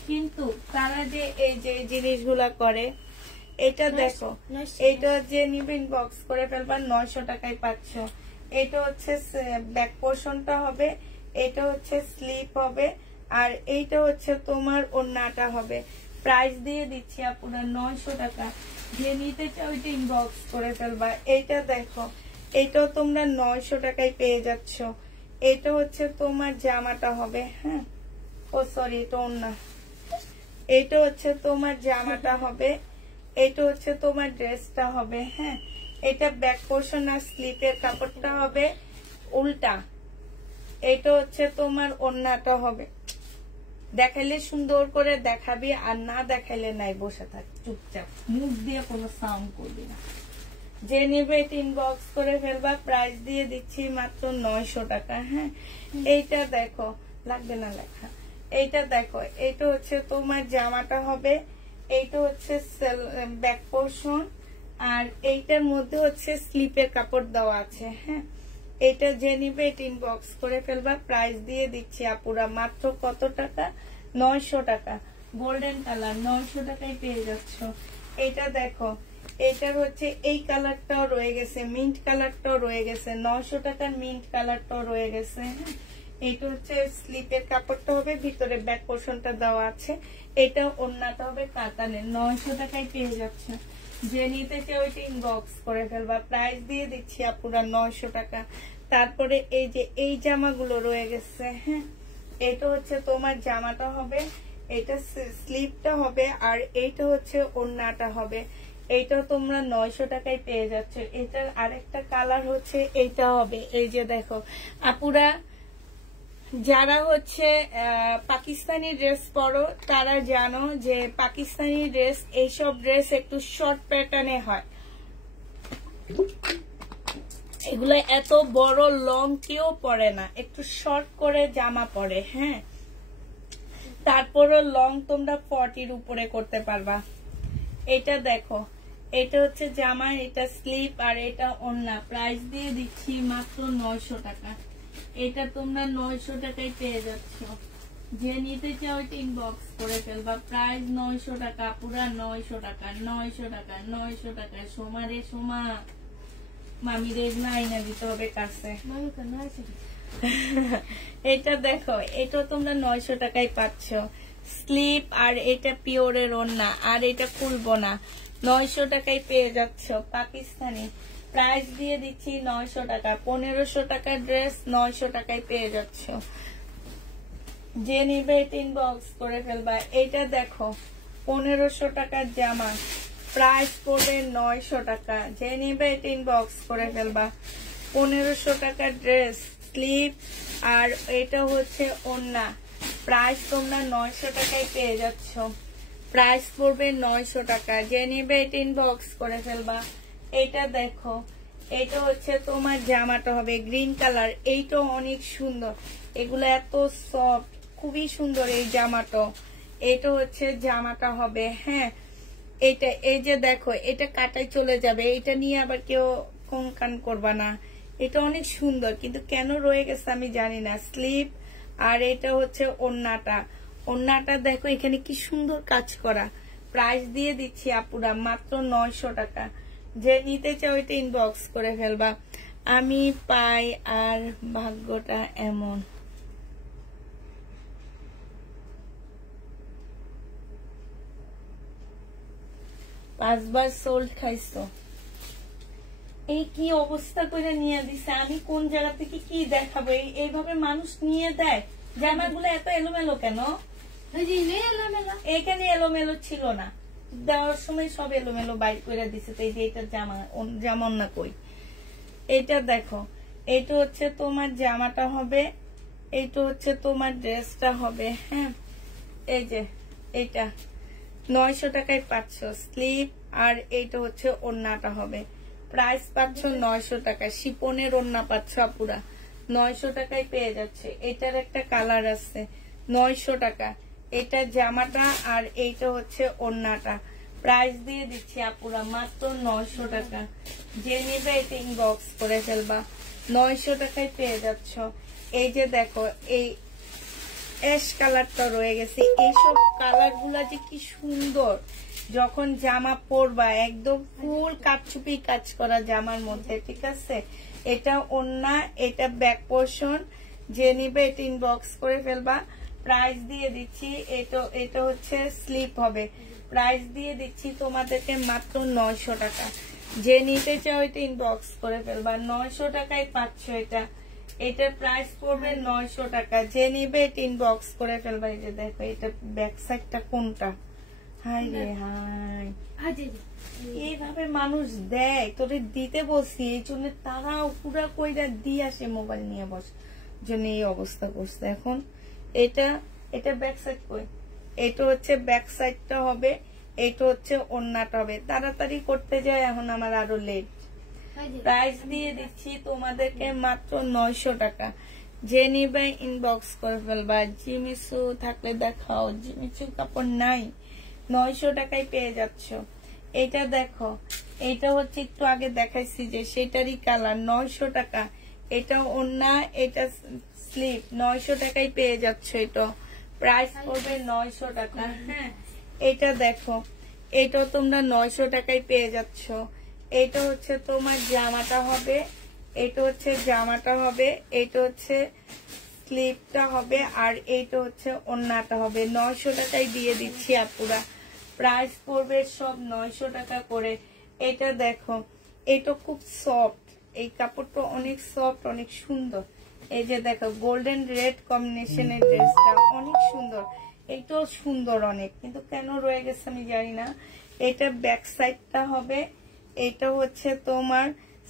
কিন্তু তারা যে এই যে জিনিসগুলা করে, এটা দেখো, এটা যে নিবে ইনবক্স করে ফেলবা। 900 টাকায় পাচ্ছ। এটা হচ্ছে ব্যাক পোর্শনটা হবে, এটা হচ্ছে স্লিপ হবে, আর এইটা হচ্ছে তোমার ওড়নাটা হবে। প্রাইস দিয়ে দিচ্ছি আপুরা 900 টাকা। যে নিতে চাও ওইটা ইনবক্স করে ফেলবা। এইটা দেখো, এইটাও তোমরা 900 টাকায় পেয়ে যাচ্ছ। এটা হচ্ছে তোমার জামাটা হবে। হ্যাঁ, ও সরি, এটা ওড়না। এইটা হচ্ছে তোমার জামাটা হবে, এটা হচ্ছে তোমার ড্রেসটা হবে। হ্যাঁ, এটা ব্যাক পোর্শন আর স্লিপের কাপড়টা হবে উল্টা। এটা হচ্ছে তোমার ওড়নাটা হবে। দেখাইলে সুন্দর করে দেখাবি, আর না দেখাইলে নাই, বসে থাক চুপচাপ, মুখ দিয়ে কোনো সাউন্ড করবি না। যে নিবে এটা ইনবক্স করে ফেলবা। প্রাইস দিয়ে দিচ্ছি মাত্র 900 টাকা। হ্যাঁ, এইটা দেখো, লাগবে না লেখা। এইটা দেখো, এইটা হচ্ছে তোমার জামাটা হবে, এইটা হচ্ছে ব্যাক পোর্শন, আর এইটার মধ্যে হচ্ছে স্লিপের কাপড় দেওয়া আছে। হ্যাঁ, এটা যে নিবে এটা ইনবক্স করে ফেলবা। প্রাইস দিয়ে দিচ্ছি আপুরা মাত্র কত টাকা? 900 টাকা। গোল্ডেন কালার 900 টাকায় পেয়ে যাচ্ছ। এটা দেখো, এটার হচ্ছে এই কালারটাও রয়ে গেছে, মিন্ট কালারটাও রয়ে গেছে, 900 টাকার মিন্ট কালারটাও রয়ে গেছে। হ্যাঁ, এটা হচ্ছে স্লিপের কাপড়টা হবে, ভিতরে ব্যাক পোর্শনটা দেওয়া আছে। এটা ওড়নাটা হবে কাতানের, 900 টাকায় পেয়ে যাচ্ছে। যে নিতে চাই ওইটা ইনবক্স করে ফেলবা। প্রাইস দিয়ে দিচ্ছি আপুরা 900 টাকা। তারপরে এই যে এই জামাগুলো রয়ে গেছে। হ্যাঁ, এটা হচ্ছে তোমার জামাটা হবে, এটা স্লিপটা হবে, আর এইটা হচ্ছে ওড়নাটা হবে। এইটা তোমরা 900 টাকায় পেয়ে যাচ্ছ। এটার আরেকটা কালার হচ্ছে এইটা হবে। এই যে দেখো আপুরা, যারা হচ্ছে পাকিস্তানি ড্রেস পরো তারা জানো যে পাকিস্তানি ড্রেস, এইসব ড্রেস একটু শর্ট প্যাটার্নে হয়। এগুলো এত বড় লং কেউ পরে না, একটু শর্ট করে জামা পরে। হ্যাঁ, তারপরও লং তোমরা 40-র উপরে করতে পারবা। এটা দেখো, এটা হচ্ছে জামা, এটা স্লিপ, আর এটা ওড়না। প্রাইস দিয়ে দিচ্ছি মাত্র 900 টাকা। এটা তোমরা 900 টাকায় পেয়ে যাচ্ছ। যে নিতে চাও এটা ইনবক্স করে ফেলবা। প্রাইস 900 টাকা, পুরা 900 টাকা, 900 টাকা, 900 টাকা। সোমা রে সোমা, মামিরে আইনা দিতে হবে কাছে। এটা দেখো, এটা তোমরা 900 টাকায় পাচ্ছ। স্লিপ, আর এটা পিওরের ওড়না, আর এটা খুলবো না। 900 টাকায় পেয়ে যাচ্ছ পাকিস্তানি। প্রাইস দিয়ে দিচ্ছি 900 টাকা। 1500 টাকার ড্রেস 900 টাকায় পেয়ে যাচ্ছ। যে নিবে এটা ইনবক্স করে ফেলবা। এটা দেখো 1500 টাকার জামা, প্রাইস পড়বে 900 টাকা। যে নিবে এটা ইনবক্স করে ফেলবা। 1500 টাকার ড্রেস, স্লিপ, আর এটা হচ্ছে ওড়না। প্রাইস তোমরা 900 টাকায় পেয়ে যাচ্ছ। প্রাইস পড়বে 900 টাকা। যে নিবে এটা ইনবক্স করে ফেলবা। এটা দেখো, এটা হচ্ছে তোমার জামাটা হবে গ্রিন কালার। এইটা অনেক সুন্দর, এগুলো এত সফট, খুবই সুন্দর এই জামাটা। এটা হচ্ছে জামাটা হবে। হ্যাঁ, এটা এই যে দেখো, এটা কাটাই চলে যাবে, এটা নিয়ে আবার কেউ কোনকান করবা না। এটা অনেক সুন্দর, কিন্তু কেন রয়ে গেছে আমি জানি না। স্লিপ, আর এটা হচ্ছে ওড়নাটা। ওড়নাটা দেখো এখানে কি সুন্দর কাজ করা। প্রাইস দিয়ে দিচ্ছি আপুরা মাত্র 900 টাকা। যে নিতে চাও এটা ইনবক্স করে ফেলবা। আমি পাই আর ভাগ্যটা এমন। পাঁচবার সোল্ড খাইছো, এই কি অবস্থা করে নিয়ে দিছে। আমি কোন জায়গা থেকে কি দেখাবো? এইভাবে মানুষ নিয়ে দেয়। জামাগুলো এত এলোমেলো কেন? এখানে এলোমেলো ছিল না, দেওয়ার সময় সব এলোমেলো বাইর করে দিছে। তো এই যে এটার জামা যেমন না কই। এটা দেখো, এটা হচ্ছে তোমার জামাটা হবে, এইটা হচ্ছে তোমার ড্রেসটা হবে। হ্যাঁ, এই যে এটা 900 টাকায় পাচ্ছ। স্লিপ, আর এইটা হচ্ছে ওড়নাটা হবে। প্রাইস পাচ্ছ 900 টাকা। শিপনের ওড়না পাচ্ছ পুরা 900 টাকায় পেয়ে যাচ্ছে। এটার একটা কালার আছে, 900 টাকা। এটা জামাটা, আর এইটা হচ্ছে ওড়নাটা। প্রাইস দিয়ে দিচ্ছি আপুরা মাত্র 900 টাকা। যে নিবে এটা ইনবক্স করে ফেলবা। 900 টাকায় পেয়ে যাচ্ছ। এই যে দেখো, এই অ্যাশ কালারটা রয়ে গেছে। এইসব কালার গুলা যে কি সুন্দর, যখন জামা পরবা একদম ফুল কাটচুপি কাজ করা জামার মধ্যে। ঠিক আছে, এটা ওড়না, এটা ব্যাক পোর্শন। যে নিবে এটা ইনবক্স করে ফেলবা। প্রাইস দিয়ে দিচ্ছি, এটা হচ্ছে স্লিপ হবে। প্রাইস দিয়ে দিচ্ছি তোমাদেরকে মাত্র 900 টাকা। যে নিতে চাও এটা ইনবক্স করে ফেলবা। 900 টাকায় পাচ্ছ এটা। এটার প্রাইস পড়বে 900 টাকা। যে নিবে এটা ইনবক্স করে ফেলবা। এই যে দেখো, এটা ব্যাক সাইডটা কোনটা? হাই রে হাই, এইভাবে মানুষ দেয়। তোরে দিতে বলছি, এই জন্য তারা পুরা কইরা দিয়ে আসে, মোবাইল নিয়ে বস জন্য এই অবস্থা করছে এখন। এটা ব্যাক সাইড কই? এটা হচ্ছে ব্যাক সাইডটা হবে, এটা হচ্ছে ওড়নাটা হবে। তাড়াতাড়ি করতে যায়, এখন আমার আরো লেট। প্রাইস দিয়ে দিচ্ছি তোমাদেরকে মাত্র 900 টাকা। যে নিবে ইনবক্স করে ফেলবা। জিমিচু থাকলে দেখাও, জিমিচু কাপড় নাই, 900 টাকায় পেয়ে যাচ্ছ। এটা দেখো, এইটা হচ্ছে একটু আগে দেখাইছি যে সেটারই কালার, 900 টাকা। এটা ওন্না, এটা স্লিপ, 900 টাকায় পেয়ে যাচ্ছ। এটা প্রাইস পড়বে 900 টাকা। হ্যাঁ, এটা দেখো, এটাও তোমরা 900 টাকায় পেয়ে যাচ্ছ। এটা হচ্ছে তোমার জামাটা হবে, এটা হচ্ছে জামাটা হবে, এটা হচ্ছে স্লিপটা হবে, আর এইটা হচ্ছে ওন্নাটা হবে। 900 টাকায় দিয়ে দিচ্ছি আপুরা। প্রাইস পড়বে সব 900 টাকা করে। এটা দেখো, এটা খুব সফট, এই কাপড়টা অনেক সফট, অনেক সুন্দর। এই যে দেখো গোল্ডেন রেড কম্বিনেশনের ড্রেসটা অনেক সুন্দর। এইটাও সুন্দর অনেক, কিন্তু কেন রয়ে গেছে আমি জানি না। এটা ব্যাক সাইডটা হবে, এটা হচ্ছে তোমার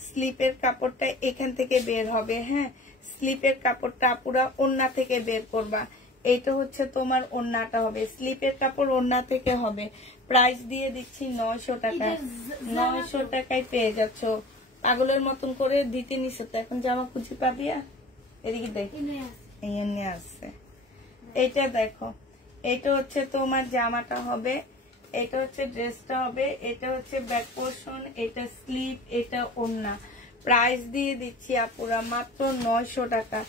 স্লিপের কাপড়টা এখান থেকে বের হবে। হ্যাঁ, স্লিপের কাপড়টা পুরা ওন্না থেকে বের করবা। এটা হচ্ছে তোমার ওন্নাটা হবে, স্লিপের কাপড় ওন্না থেকে হবে। প্রাইস দিয়ে দিচ্ছি 900 টাকা। 900 টাকায় পেয়ে যাচ্ছ। পাগলের মতন করে দিতে নিছে তো, এখন জামা খুঁজে পাবি। এদিকে দেখ, এনে আছে। এটা দেখো, এটা হচ্ছে তোমার জামাটা হবে, এটা হচ্ছে ড্রেসটা হবে, এটা হচ্ছে ব্যাক পোর্শন, এটা স্লিপ, এটা ওন্না। প্রাইস দিয়ে দিচ্ছি আপুরা মাত্র 900 টাকা।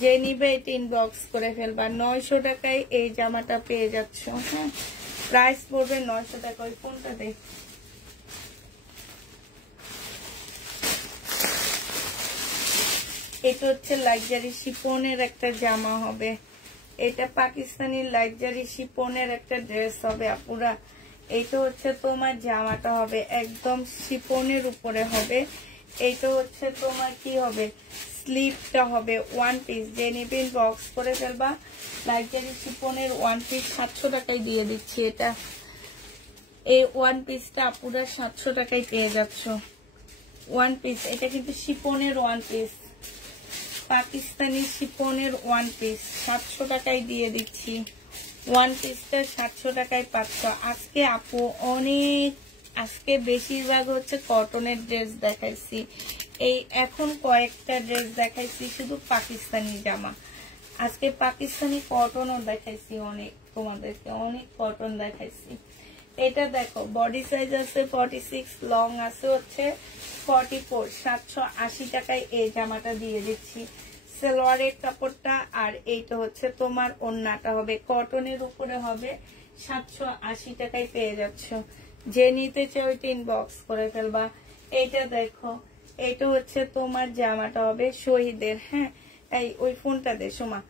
যে নিবে এটা ইনবক্স করে ফেলবা। 900 টাকায় এই জামাটা পেয়ে যাচ্ছ। হ্যাঁ, প্রাইস পড়বে 900 টাকা। ওই ফোনটা দেখ, এটা হচ্ছে লাক্সারি শিফনের একটা জামা হবে, এটা পাকিস্তানি লাক্সারি শিফনের একটা ড্রেস হবে আপুরা। এটা হচ্ছে তোমার জামাটা হবে, একদম শিফনের উপরে হবে। এটা হচ্ছে তোমার কি হবে, স্লিপটা হবে ওয়ান পিস। যে নিবেন বক্স করে ফেলবা। লাক্সারি শিফনের ওয়ান পিস 700 টাকায় দিয়ে দিচ্ছি। এটা এই ওয়ান পিসটা আপুরা 700 টাকায় পেয়ে যাচ্ছ। ওয়ান পিস, এটা কিন্তু শিফনের ওয়ান পিস, পাকিস্তানি শিফনের ওয়ান পিস 700 টাকায় দিয়ে দিচ্ছি। ওয়ান পিসটা 700 টাকায় পাচ্ছ। আজকে আপু অনেক, আজকে বেশিরভাগ হচ্ছে কটনের ড্রেস দেখাইছি। এই এখন কয়েকটা ড্রেস দেখাইছি শুধু পাকিস্তানি জামা। আজকে পাকিস্তানি কটনও দেখাইছি অনেক, তোমাদেরকে অনেক কটন দেখাইছি। এটা দেখো, বডি সাইজ আছে 46, লং আছে হচ্ছে 44। 780 টাকায় এই জামাটা দিয়ে দিচ্ছি। সালোয়ারের কাপড়টা আর এইটা হচ্ছে তোমার ওন্নাটা হবে, কটনের উপরে হবে। 780 টাকায় পেয়ে যাচ্ছ। যে নিতে চাও ওইটা ইনবক্স করে ফেলবা। এইটা দেখো, এইটা হচ্ছে তোমার জামাটা হবে শহীদের। হ্যাঁ, এই ওই ফোনটা দে সোমা।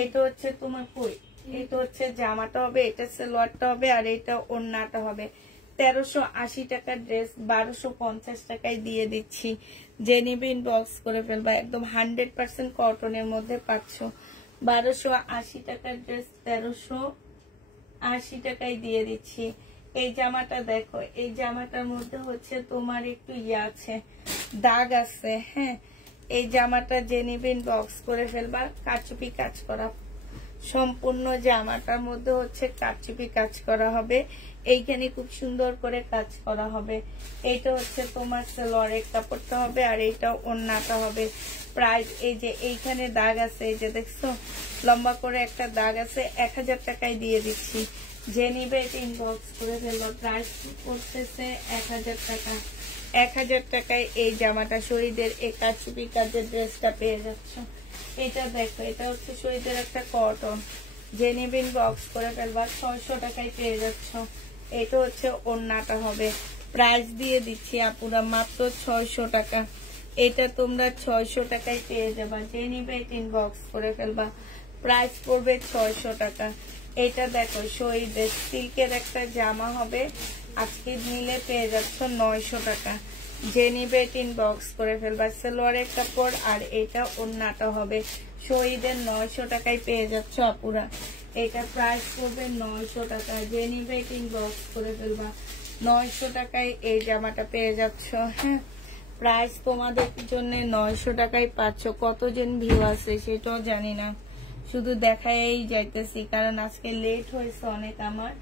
এইটা হচ্ছে তোমার কই, এটা হচ্ছে জামাটা হবে, এটা সালোয়ারটা হবে, আর এটা ওন্নাটা হবে। 1380 টাকার ড্রেস 1250 টাকায় দিয়ে দিচ্ছি। যে নিবে ইনবক্স করে ফেলবা। একদম 100% কটনের মধ্যে পাচ্ছ। 1280 টাকার ড্রেস 1380 টাকায় দিয়ে দিচ্ছি। এই জামাটা দেখো, এই জামাটার মধ্যে হচ্ছে তোমার একটু আছে, দাগ আছে। হ্যাঁ, এই জামাটা যে নিবে ইনবক্স করে ফেলবা। কারচুপি কাজ করা, সম্পূর্ণ জামাটার মধ্যে হচ্ছে কারচুপি কাজ করা হবে। এইখানে খুব সুন্দর করে কাজ করা হবে। এইটা হচ্ছে তোমার সালোয়ারের কাপড়টা হবে, আর এইটা ওন্নাটা হবে। প্রাইস এই যে এইখানে দাগ আছে, এই যে দেখছো লম্বা করে একটা দাগ আছে, 1000 টাকায় দিয়ে দিচ্ছি। যে নিবে এটা ইনবক্স করে ফেলবো। প্রাইস করতেছে 1000 টাকা। 1000 টাকায় এই জামাটা শহীদের এই কারচুপি কাজের ড্রেসটা পেয়ে যাচ্ছ। এটা দেখো, এটা হচ্ছে শহীদের একটা কটন। যে নিবেন বক্স করে ফেলবা। 600 টাকায় পেয়ে যাচ্ছ। এটা হচ্ছে ওন্নাটা হবে। প্রাইস দিয়ে দিচ্ছি আপুরা মাত্র 600 টাকা। এটা তোমরা 600 টাকায় পেয়ে যাবা। যে নিবে ইনবক্স করে ফেলবা। প্রাইস পড়বে 600 টাকা। এটা দেখো, শহীদের সিল্কের একটা জামা হবে, আজকে নিলে পেয়ে যাচ্ছ 900 টাকা। যে নিবে ইনবক্স করে ফেলবা। সালোয়ারের কাপড় আর এটা ওন্নাটা হবে। শহীদের 900 টাকায় পেয়ে যাচ্ছ আপুরা। এটা প্রাইস পড়বে 900 টাকা। যে নিবে ইনবক্স করে ফেলবা। 900 টাকায় এই জামাটা পেয়ে যাচ্ছ। হ্যাঁ, প্রাইস তোমাদের জন্য 900 টাকায় পাচ্ছ। কতজন ভিউ আছে সেটাও জানি না, শুধু দেখাই যাইতেছি, কারণ আজকে লেট হয়েছে অনেক আমার,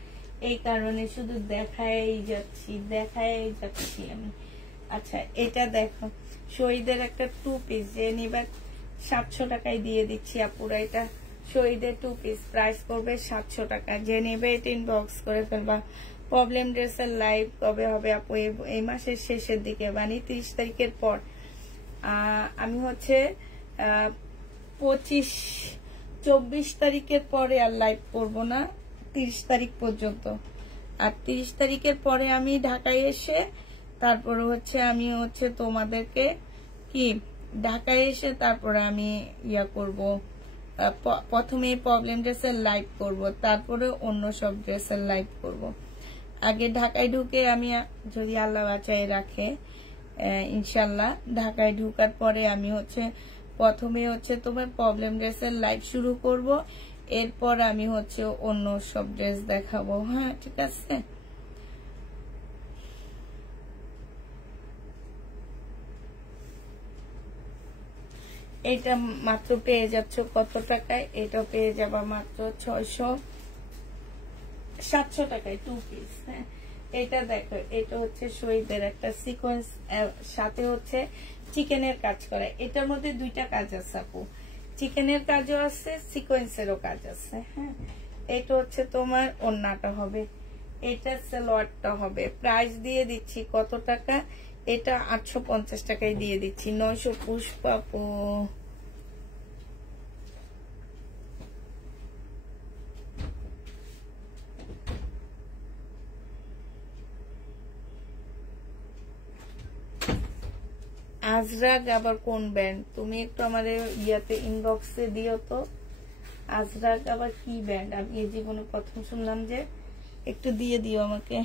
এই কারণে শুধু দেখাই যাচ্ছি আমি। আচ্ছা, এটা দেখো, শহীদের একটা 2 পিস। যে নিবা 700 টাকায় দিয়ে দিচ্ছি আপুরা। এটা শহীদের 2 পিস, প্রাইস করবে 700 টাকা। যে নেবে এটা ইনবক্স করে ফেলবা। প্রবলেম ড্রেসের লাইভ কবে হবে আপু? এই মাসের শেষের দিকে, মানে 30 তারিখের পর। আমি হচ্ছে 24 তারিখের পরে আর লাইভ করব না, 30 তারিখ পর্যন্ত। আর 30 তারিখের পরে আমি ঢাকায় এসে তারপরে হচ্ছে আমি হচ্ছে তোমাদেরকে কি ঢাকায় এসে তারপরে আমি ইয়া করব, প্রথমে প্রবলেম ড্রেসের লাইভ করব, তারপরে অন্য সব ড্রেসের লাইভ করব। আগে ঢাকায় ঢুকে আমি, যদি আল্লাহ বাঁচায় রাখে ইনশাল্লাহ, ঢাকায় ঢুকার পরে আমি হচ্ছে প্রথমে হচ্ছে তোমার প্রবলেম ড্রেসের লাইভ শুরু করব, এরপর আমি হচ্ছে অন্য সব ড্রেস দেখাবো। হ্যাঁ ঠিক আছে। এটা মাত্র পেয়ে যাচ্ছ কত টাকায়? এটা পেয়ে যাবা মাত্র 700 টাকায় 2 পিস। হ্যাঁ এটা দেখো, এটা হচ্ছে শহীদের একটা সিকোয়েন্স, সাথে হচ্ছে চিকেনের কাজ করা। এটার মধ্যে দুইটা কাজ আছে আপু, চিকেনের কাজও আছে, সিকোয়েন্সেরও কাজ আছে। হ্যাঁ এটা হচ্ছে তোমার ওড়নাটা হবে, এটা সালোয়ারটা হবে। প্রাইস দিয়ে দিচ্ছি কত টাকা? এটা 850 টাকায় দিয়ে দিচ্ছি। 900 পুষ্পা আপু। আজরাক আবার কোন ব্যান্ড? তুমি একটু আমাদের ইয়াতে ইনবক্সে দিও তো, আজরাক আবার কি ব্যান্ড? আমি এই জীবনে প্রথম শুনলাম, যে একটু দিয়ে দিও আমাকে।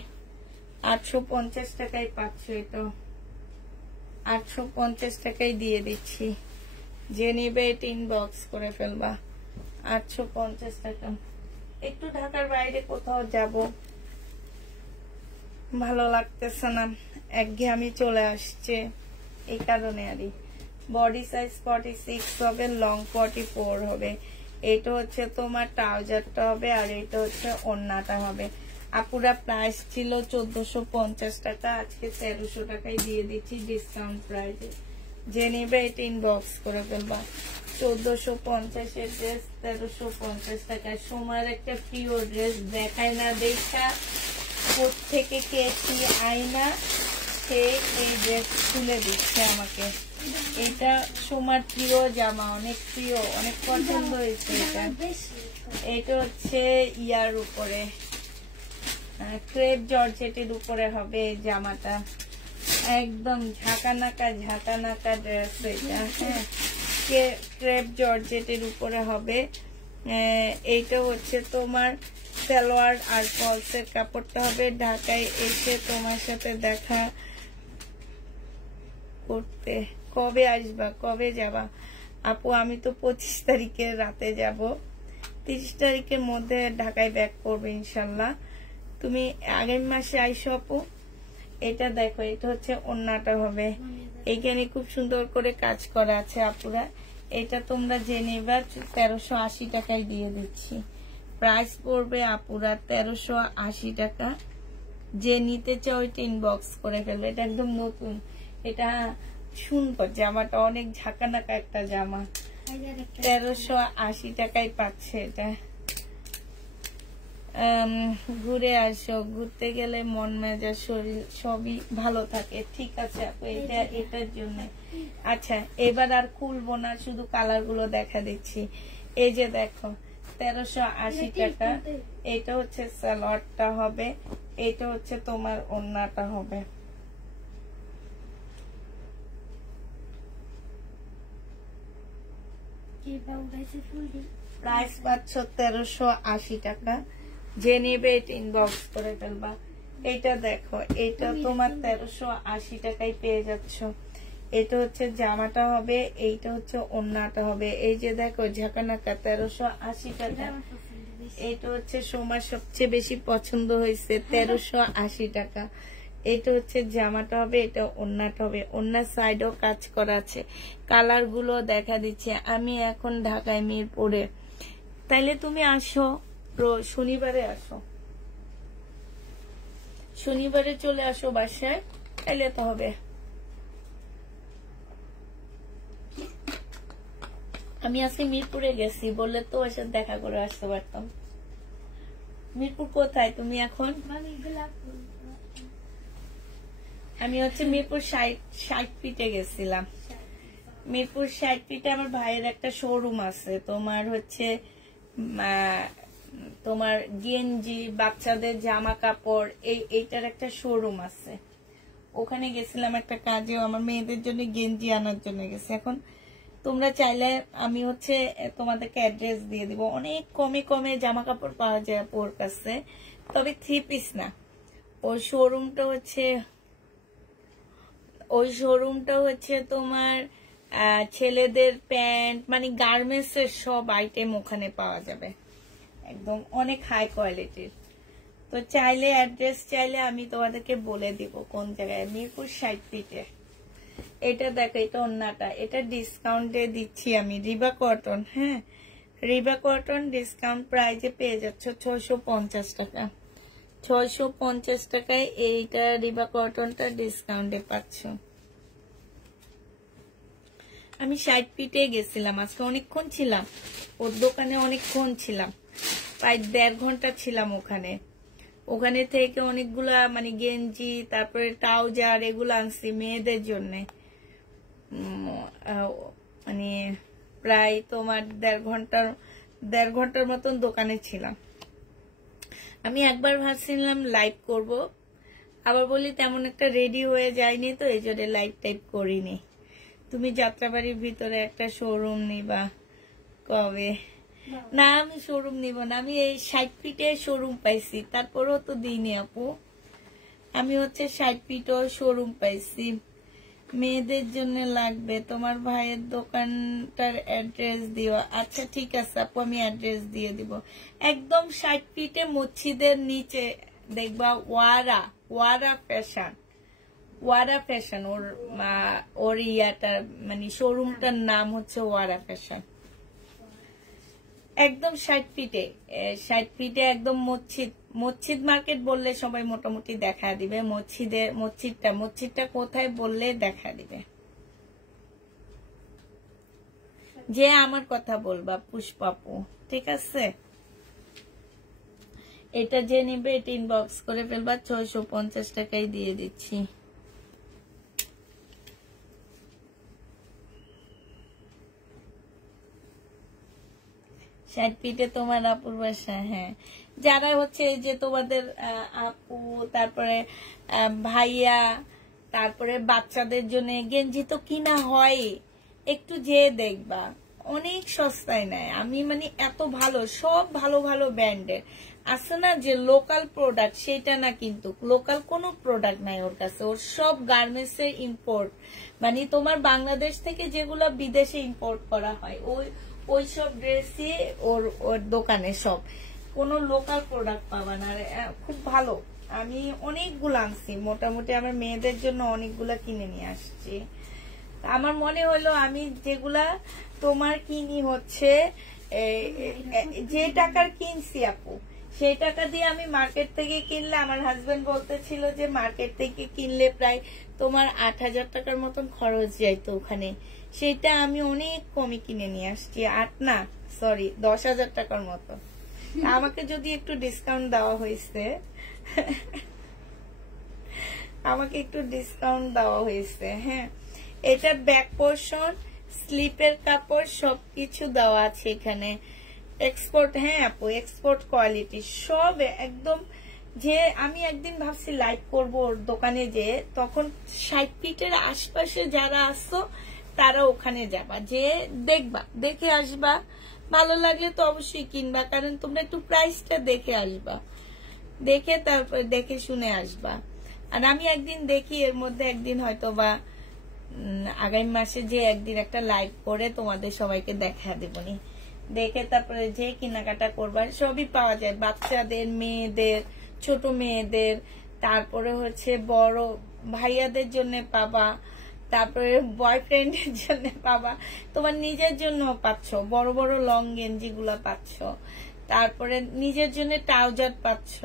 850 টাকায় পাচ্ছ, এটা 850 টাকায় দিয়ে দিচ্ছি। যে নিবে এটা ইনবক্স করে ফেলবা। 850 টাকা। একটু ঢাকার বাইরে কোথাও যাব, ভালো লাগতেছে না, একঘেয়েমি চলে আসছে, এই কারণে আরই। বডি সাইজ 46 হবে, লং 44 হবে। এটা হচ্ছে তোমার ট্রাউজারটা হবে, আর এটা হচ্ছে ওড়নাটা হবে। আপুরা প্রাইস ছিল 1450 টাকা, আজকে 1300 টাকায় দিয়ে দিচ্ছি ডিসকাউন্ট প্রাইসে। যে নেবে এটা ইনবক্স করে ফেলবা। 1450 এর ড্রেস 1350 টাকায়। সময়ের একটা প্রিয় ড্রেস, দেখায় না দেখা কোত্থেকে কে কি আয়না, সে এই ড্রেস খুলে দিচ্ছে আমাকে। এটা সোমার প্রিয় জামা, অনেক প্রিয়, অনেক পছন্দ হয়েছে এটা। এটা হচ্ছে ইয়ার উপরে, ক্রেপ জর্জেটের উপরে হবে জামাটা, একদম ঝাঁকানাকা ড্রেস এটা। হ্যাঁ ক্রেপ জর্জেটের উপরে হবে। এইটা হচ্ছে তোমার সালোয়ার, আর ফলসের কাপড়টা হবে। ঢাকায় এসে তোমার সাথে দেখা করতে কবে আসবা, কবে যাবা? আপু আমি তো 25 তারিখে রাতে যাব, 30 তারিখের মধ্যে ঢাকায় ব্যাক করবে ইনশাল্লাহ। তুমি আগামী মাসে আইসো আপু। এটা দেখো, এটা হচ্ছে ওড়নাটা হবে, এইখানে খুব সুন্দর করে কাজ করা আছে আপুরা। এটা তোমরা জেনে নিবা, 1380 টাকায় দিয়ে দিচ্ছি। প্রাইস পড়বে আপুরা 1380 টাকা। যে নিতে চাও ওইটা ইনবক্স করে ফেলবে। এটা একদম নতুন, এটা সুন্দর জামাটা, অনেক ঝাঁকানাকা একটা জামা। 1380 টাকায় পাচ্ছে এটা। ঘুরে আসো, ঘুরতে গেলে মন মেজাজ শরীর সবই ভালো থাকে। ঠিক আছে আপু, এটা এটার জন্য। আচ্ছা এবার আর খুলবো না, শুধু কালার গুলো দেখা দিচ্ছি। এই যে দেখো 1380 টাকা। এটা হচ্ছে সালোয়ারটা হবে, এটা হচ্ছে তোমার ওড়নাটা হবে। প্রাইস পাচ্ছ 1380 টাকা। যে নেবে এটা ইনবক্স করে ফেলবা। এটা দেখো, এটা তোমার 1380 টাকায় পেয়ে যাচ্ছ। এটা হচ্ছে জামাটা হবে, এইটা হচ্ছে ওড়নাটা হবে। এই যে দেখো ঝাঁকানাকা 1380 টাকা। এটা হচ্ছে সোমার সবচেয়ে বেশি পছন্দ হয়েছে, 1380 টাকা। এটা হচ্ছে জামাটা হবে, এটা ওড়নাটা হবে। ওড়নার সাইডও কাজ করা আছে। কালার গুলো দেখা দিচ্ছে। আমি এখন ঢাকায় মিরপুরে, তাইলে তুমি আসো, শনিবারে আসো, শনিবারে চলে আসো বাসায়, তাইলে তো হবে। আমি আজকে মিরপুরে গেছি, বললে তো ওর সাথে দেখা করে আসতে পারতাম। মিরপুর কোথায় তুমি এখন? আমি গোলাপপুর। আমি হচ্ছে মিরপুর 60 ফিটে গেছিলাম। মিরপুর 60 ফিটে আমার ভাইয়ের একটা শোরুম আছে, তোমার হচ্ছে তোমার গেঞ্জি, বাচ্চাদের জামা কাপড়, এইটার একটা শোরুম আছে। ওখানে গেছিলাম একটা কাজেও, আমার মেয়েদের জন্য গেঞ্জি আনার জন্য গেছি। এখন তোমরা চাইলে আমি হচ্ছে তোমাদেরকে অ্যাড্রেস দিয়ে দিব। অনেক কমে কমে জামা কাপড় পাওয়া যায় ওর কাছে, তবে 3 পিস না। ওই শোরুমটা হচ্ছে তোমার ছেলেদের প্যান্ট, মানে গার্মেন্টস এর সব আইটেম ওখানে পাওয়া যাবে, একদম অনেক হাই কোয়ালিটির। তো চাইলে অ্যাড্রেস চাইলে আমি তোমাদেরকে বলে দিব কোন জায়গায়। মিরপুর 60 ফিটে। এটা দেখো, এটা ওন্নাটা, এটা ডিসকাউন্টে দিচ্ছি আমি, রিবা কটন। হ্যাঁ, রিবা কটন ডিসকাউন্ট প্রাইজে পেয়ে যাচ্ছ 650 টাকা। 650 টাকায় এইটা রিবা কটনটা ডিসকাউন্টে পাচ্ছ। আমি 60 ফিটে গেছিলাম আজকে, অনেকক্ষণ ছিলাম ওর দোকানে, অনেকক্ষণ ছিলাম, প্রায় 1.5 ঘন্টা ছিলাম ওখানে। ওখানে থেকে অনেকগুলা মানে গেঞ্জি, তারপরে ট্রাউজার, এগুলো আনছি মেয়েদের জন্য। মানে প্রায় তোমার 1.5 ঘন্টার মতন দোকানে ছিলাম। আমি একবার ভাবছিলাম লাইভ করব, আবার বলি তেমন একটা রেডি হয়ে যায়নি, তো এই জন্য লাইভ টাইপ করিনি। তুমি যাত্রাবাড়ির ভিতরে একটা শোরুম নিবা কবে? না, আমি শোরুম নিব না, আমি এই 60 ফিটে শোরুম পাইছি, তারপরেও তো দিইনি আপু। আমি হচ্ছে 60 ফিটও শোরুম পাইছি। মেয়েদের জন্য লাগবে, তোমার ভাইয়ের দোকানটার অ্যাড্রেস দিও। আচ্ছা ঠিক আছে আপু, আমি অ্যাড্রেস দিয়ে দিব। একদম 60 ফিটে মসজিদের নিচে দেখবা ওয়ারা ফ্যাশন, ওর ইয়াটা মানে শোরুমটার নাম হচ্ছে ওয়ারা ফ্যাশন। একদম 60 ফিটে একদম মসজিদ মার্কেট বললে সবাই মোটামুটি দেখা দিবে। মসজিদটা কোথায় বললে দেখা দিবে। যে আমার কথা বলবা পুষ্পাপু, ঠিক আছে? এটা যে নিবে এটা ইনবক্স করে ফেলবা, 650 টাকায় দিয়ে দিচ্ছি। ষাট ফিটে তোমার আপুর বাসা। হ্যাঁ, যারা হচ্ছে যে তোমাদের আপু, তারপরে ভাইয়া, তারপরে বাচ্চাদের জন্য গেঞ্জি তো কিনা হয়, একটু যে দেখবা অনেক সস্তায় নেয়। আমি মানে এত ভালো, সব ভালো ভালো ব্র্যান্ডের আছে না, যে লোকাল প্রোডাক্ট সেটা না, কিন্তু লোকাল কোনো প্রোডাক্ট নাই ওর কাছে। ওর সব গার্মেন্টস এর ইম্পোর্ট, মানে তোমার বাংলাদেশ থেকে যেগুলো বিদেশে ইম্পোর্ট করা হয় ওই সব ড্রেসই ওর দোকানে, সব কোনো লোকাল প্রোডাক্ট পাবা না। খুব ভালো। আমি অনেকগুলো আনছি, মোটামুটি আমার মেয়েদের জন্য অনেকগুলা কিনে নিয়ে আসছি। আমার মনে হলো আমি যেগুলা তোমার কিনি হচ্ছে যে টাকার কিনছি আপু, সেই টাকা দিয়ে আমি মার্কেট থেকে কিনলে, আমার হাজবেন্ড বলতেছিল যে মার্কেট থেকে কিনলে প্রায় তোমার 8,000 টাকার মতন খরচ যাইতো ওখানে, সেটা আমি অনেক কমে কিনে নিয়ে আসছি। 10,000 টাকার মতো। আমাকে যদি একটু ডিসকাউন্ট দেওয়া হয়েছে, হ্যাঁ। এটা ব্যাক পোর্শন, স্লিপের কাপড় সবকিছু দেওয়া আছে এখানে। এক্সপোর্ট, হ্যাঁ আপু, এক্সপোর্ট কোয়ালিটি সব একদম। যে আমি একদিন ভাবছি লাইভ করবো ওর দোকানে, যে তখন 60 ফিটের আশপাশে যারা আসছো তারা ওখানে যাবা, যে দেখবা, দেখে আসবা, ভালো লাগলে তো অবশ্যই কিনবা, কারণ তোমরা একটু প্রাইসটা দেখে আসবা, দেখে তারপর দেখে শুনে আসবা। আর আমি একদিন দেখি, এর মধ্যে একদিন হয়তো বা আগামী মাসে যে একদিন একটা লাইভ করে তোমাদের সবাইকে দেখা দেবনি, দেখে তারপরে যে কেনাকাটা করবা সবই পাওয়া যায়, বাচ্চাদের, মেয়েদের, ছোট মেয়েদের, তারপরে হচ্ছে বড় ভাইয়াদের জন্য পাবা, তারপরে বয়ফ্রেন্ডের জন্য পাবা, তোমার নিজের জন্য পাচ্ছ, বড় বড় লং গেঞ্জি গুলা পাচ্ছ, তারপরে নিজের জন্য ট্রাউজার পাচ্ছ,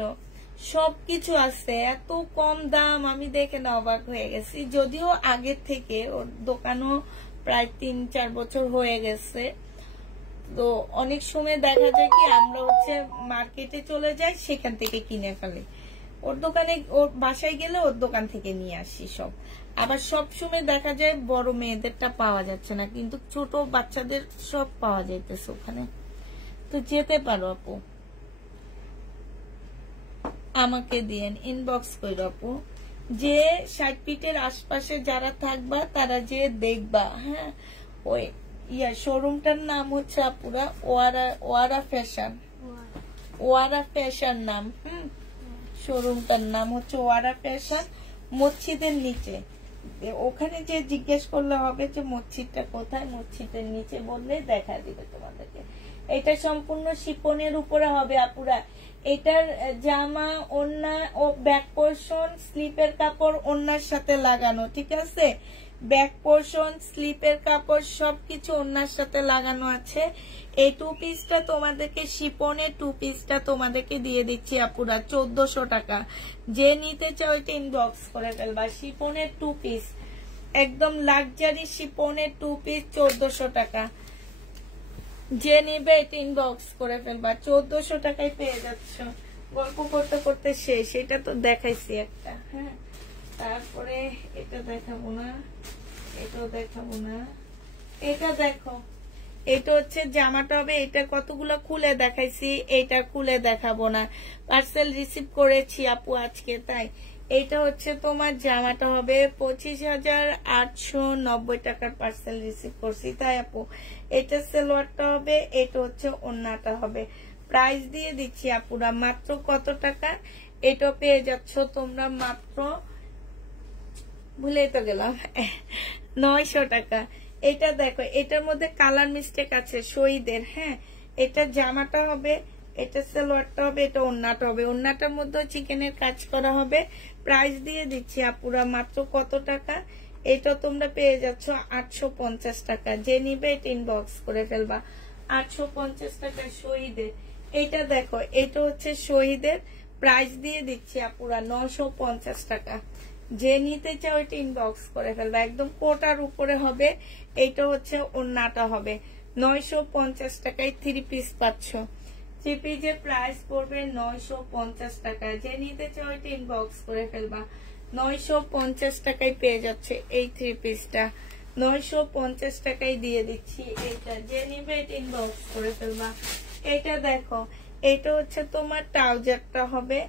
সবকিছু আছে। এত কম দাম, আমি দেখে না অবাক হয়ে গেছি। যদিও আগের থেকে ওর দোকানও প্রায় 3-4 বছর হয়ে গেছে, তো অনেক সময় দেখা যায় কি আমরা হচ্ছে মার্কেটে চলে যাই, সেখান থেকে কিনে ফেলি, ওর দোকানে ওর বাসায় গেলে ওর দোকান থেকে নিয়ে আসি সব। আবার সব সময় দেখা যায় বড় মেয়েদেরটা পাওয়া যাচ্ছে না, কিন্তু ছোট বাচ্চাদের সব পাওয়া যাইতেছে ওখানে। তো যেতে পারো আপু, আমাকে দিয়েন ইনবক্স কইরো আপু। যে 60 ফিটের আশপাশে যারা থাকবা তারা যে দেখবা। হ্যাঁ, ওই শোরুমটার নাম হচ্ছে আপুরা ওয়ারা ফ্যাশন, ওয়ারা ফ্যাশন নাম। শোরুমটার নাম হচ্ছে ওয়ারা ফ্যাশন, মসজিদের নিচে। ওখানে যে জিজ্ঞেস করলে হবে যে মসজিদটা কোথায়, মসজিদের নিচে বললে দেখা দিবে তোমাদেরকে। এটা সম্পূর্ণ শিপনের উপরে হবে আপুরা। এটার জামা, ওড়না ও ব্যাক পোর্শন, স্লিপের কাপড় ওড়নার সাথে লাগানো, ঠিক আছে? ব্যাক পোর্শন, স্লিপের কাপড় সবকিছু ওড়নার সাথে লাগানো আছে। এই 2 পিসটা তোমাদেরকে, শিপনের 2 পিসটা তোমাদেরকে দিয়ে দিচ্ছি আপুরা 1400 টাকা। যে নিতে চাও এটা ইনবক্স করে ফেলবা। শিপনের 2 পিস, একদম লাক্সারি শিপনের 2 পিস 1400 টাকা। যে নিবে এটা ইনবক্স করে ফেলবা, 1400 টাকায় পেয়ে যাচ্ছ। গল্প করতে করতে শেষ। এটা তো দেখাইছি একটা। হ্যাঁ, তারপরে এটা দেখাবো না, এটাও দেখাবো না। এটা দেখো, এটা হচ্ছে জামাটা হবে। এটা কতগুলো খুলে দেখাইছি, এটা খুলে দেখাবো না। পার্সেল রিসিভ করেছি আপু আজকে, তাই। এটা হচ্ছে তোমার জামাটা হবে 25,890 টাকার পার্সেল রিসিভ করছি, তাই আপু। এটা সালোয়ারটা হবে, এটা হচ্ছে ওড়নাটা হবে। প্রাইস দিয়ে দিচ্ছি আপুরা মাত্র কত টাকা? এটা পেয়ে যাচ্ছ তোমরা মাত্র, ভুলে তো গেলাম, 900 টাকা। এটা দেখো, এটার মধ্যে কালার মিস্টেক আছে শহীদের। হ্যাঁ, এটা জামাটা হবে, এটা সালোয়ারটা হবে, এটা ওড়নাটা হবে। ওড়নাটার মধ্যে চিকেনের কাজ করা হবে। প্রাইস দিয়ে দিচ্ছি আপুরা মাত্র কত টাকা? এটা তোমরা পেয়ে যাচ্ছ 850 টাকা। যে নিবে এটা ইনবক্স করে ফেলবা। 850 টাকা শহীদের। এটা দেখো, এটা হচ্ছে শহীদের। প্রাইস দিয়ে দিচ্ছি আপুরা 950 টাকা। যে নিতে চাও এটা ইনবক্স করে ফেলবা। একদম কোটার উপরে হবে। এটা হচ্ছে ওড়নাটা হবে। 950 টাকায় 3 পিস পাচ্ছ। 3 পিসের প্রাইস পড়বে 950 টাকা। যে নিতে চাও এটা ইনবক্স করে ফেলবা। 950 টাকায় পেয়ে যাচ্ছে এই 3 পিসটা। 950 টাকায় দিয়ে দিচ্ছি এটা। যে নিবে এটা ইনবক্স করে ফেলবা। এটা দেখো, এটা হচ্ছে তোমার ট্রাউজারটা হবে।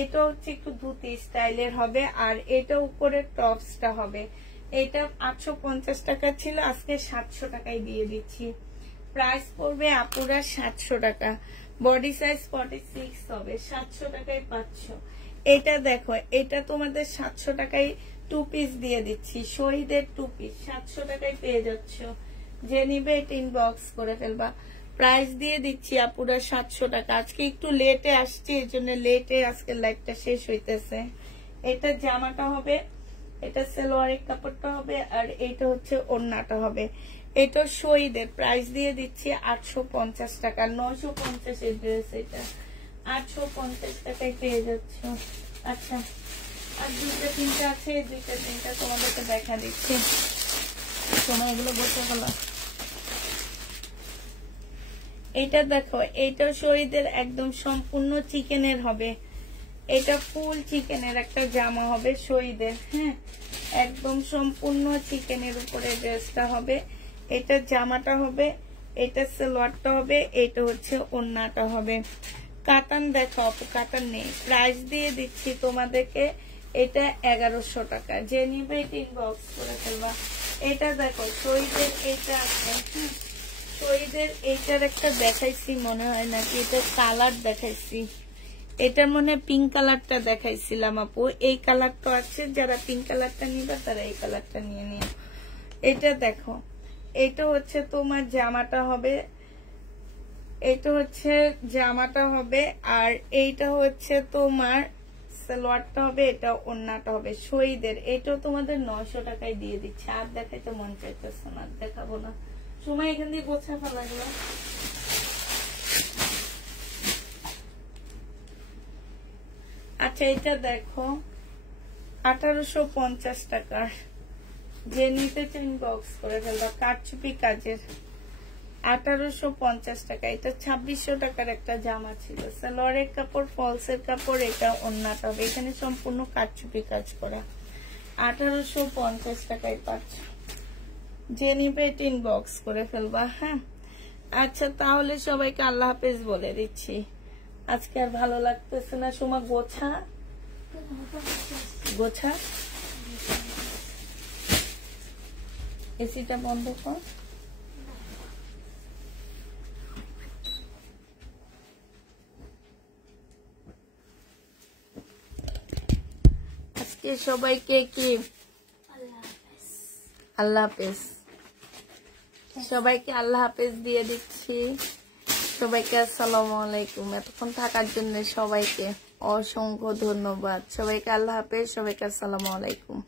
এটা হচ্ছে একটু ধুতি স্টাইলের হবে। আর এটা উপরে টপসটা হবে। এটা 850 টাকা ছিল, আজকে 700 টাকায় দিয়ে দিচ্ছি। প্রাইস পড়বে আপুরা 700 টাকা। বডি সাইজ 46 হবে। 700 টাকায় পাচ্ছ। এটা দেখো, এটা তোমাদের 700 টাকায় 2 পিস দিয়ে দিচ্ছি। শহীদের 2 পিস 700 টাকায় পেয়ে যাচ্ছ। যে নিবে এটা ইনবক্স করে ফেলবা। প্রাইস দিয়ে দিচ্ছি আপুরা 700 টাকা। আজকে একটু লেটে আসছি, এই জন্য লেটে আজকে লাইভটা শেষ হইতেছে। এটা জামাটা হবে, এটা সালোয়ারের কাপড়টা হবে, আর এটা হচ্ছে ওড়নাটা হবে। এটা শহীদের। প্রাইস দিয়ে দিচ্ছি 850 টাকা। 950 এর ড্রেস এটা 850 টাকায় পেয়ে যাচ্ছ। আচ্ছা, আর 2টা 3টা আছে, 2টা 3টা তোমাদেরকে দেখা দিচ্ছি। সময় এগুলো বসে গেল। এটা দেখো, এটা শহীদের একদম সম্পূর্ণ চিকেনের হবে। এটা ফুল চিকেনের একটা জামা হবে শহীদের। হ্যাঁ, একদম সম্পূর্ণ চিকেনের উপরে ড্রেসটা হবে। এটা জামাটা হবে, এটা সালোয়ারটা হবে, এটা হচ্ছে ওড়নাটা হবে। কাতান দেখো আপু, কাতান নেই। প্রাইস দিয়ে দিচ্ছি তোমাদেরকে এটা 1100 টাকা। যে নিবে এটা ইনবক্স করে ফেলবা। এটা দেখো শহীদের, এটা আছে। শহীদের এইটার একটা দেখাইছি মনে হয়, নাকি এটা কালার দেখাইছি। এটার মনে পিঙ্ক কালারটা দেখাইছিলাম আপু। এই কালারটা আছে, যারা পিঙ্ক কালারটা নিবে তারা এই কালারটা নিয়ে নিও। এটা দেখো, এটা হচ্ছে তোমার জামাটা হবে, এটা হচ্ছে জামাটা হবে, আর এইটা হচ্ছে তোমার সালোয়ারটা হবে, এটা ওড়নাটা হবে শহীদের। এটাও তোমাদের 900 টাকায় দিয়ে দিচ্ছে। আর দেখাইতে মন চাইতেছে না, দেখাবো না। সময় এখান দিয়ে গোছা ফেলা গেল। আচ্ছা, এটা দেখো 1850 টাকার। যে নিতে চান বক্স করে ফেলবা। কারচুপি কাজের, 1850 টাকা। এটা 2600 টাকার একটা জামা ছিল। সালোয়ারের কাপড়, ফলসের কাপড়, এটা ওন্নাটা হবে। এখানে সম্পূর্ণ কারচুপি কাজ করা। 1850 টাকায় পাচ্ছ। যে নিবে ইনবক্স করে ফেলবা। হ্যাঁ আচ্ছা, তাহলে সবাইকে আল্লাহ হাফেজ বলে দিচ্ছি। আজকে আর ভালো লাগতেছে না। সুমা গোছা গোছা, এসিটা বন্ধ কর। আজকে সবাইকে কি আল্লাহ হাফেজ, সবাইকে আল্লাহ হাফেজ দিয়ে দিচ্ছি। সবাইকে আসসালামু আলাইকুম। এতক্ষণ থাকার জন্য সবাইকে অসংখ্য ধন্যবাদ। সবাইকে আল্লাহ হাফেজ, সবাইকে আসসালামু আলাইকুম।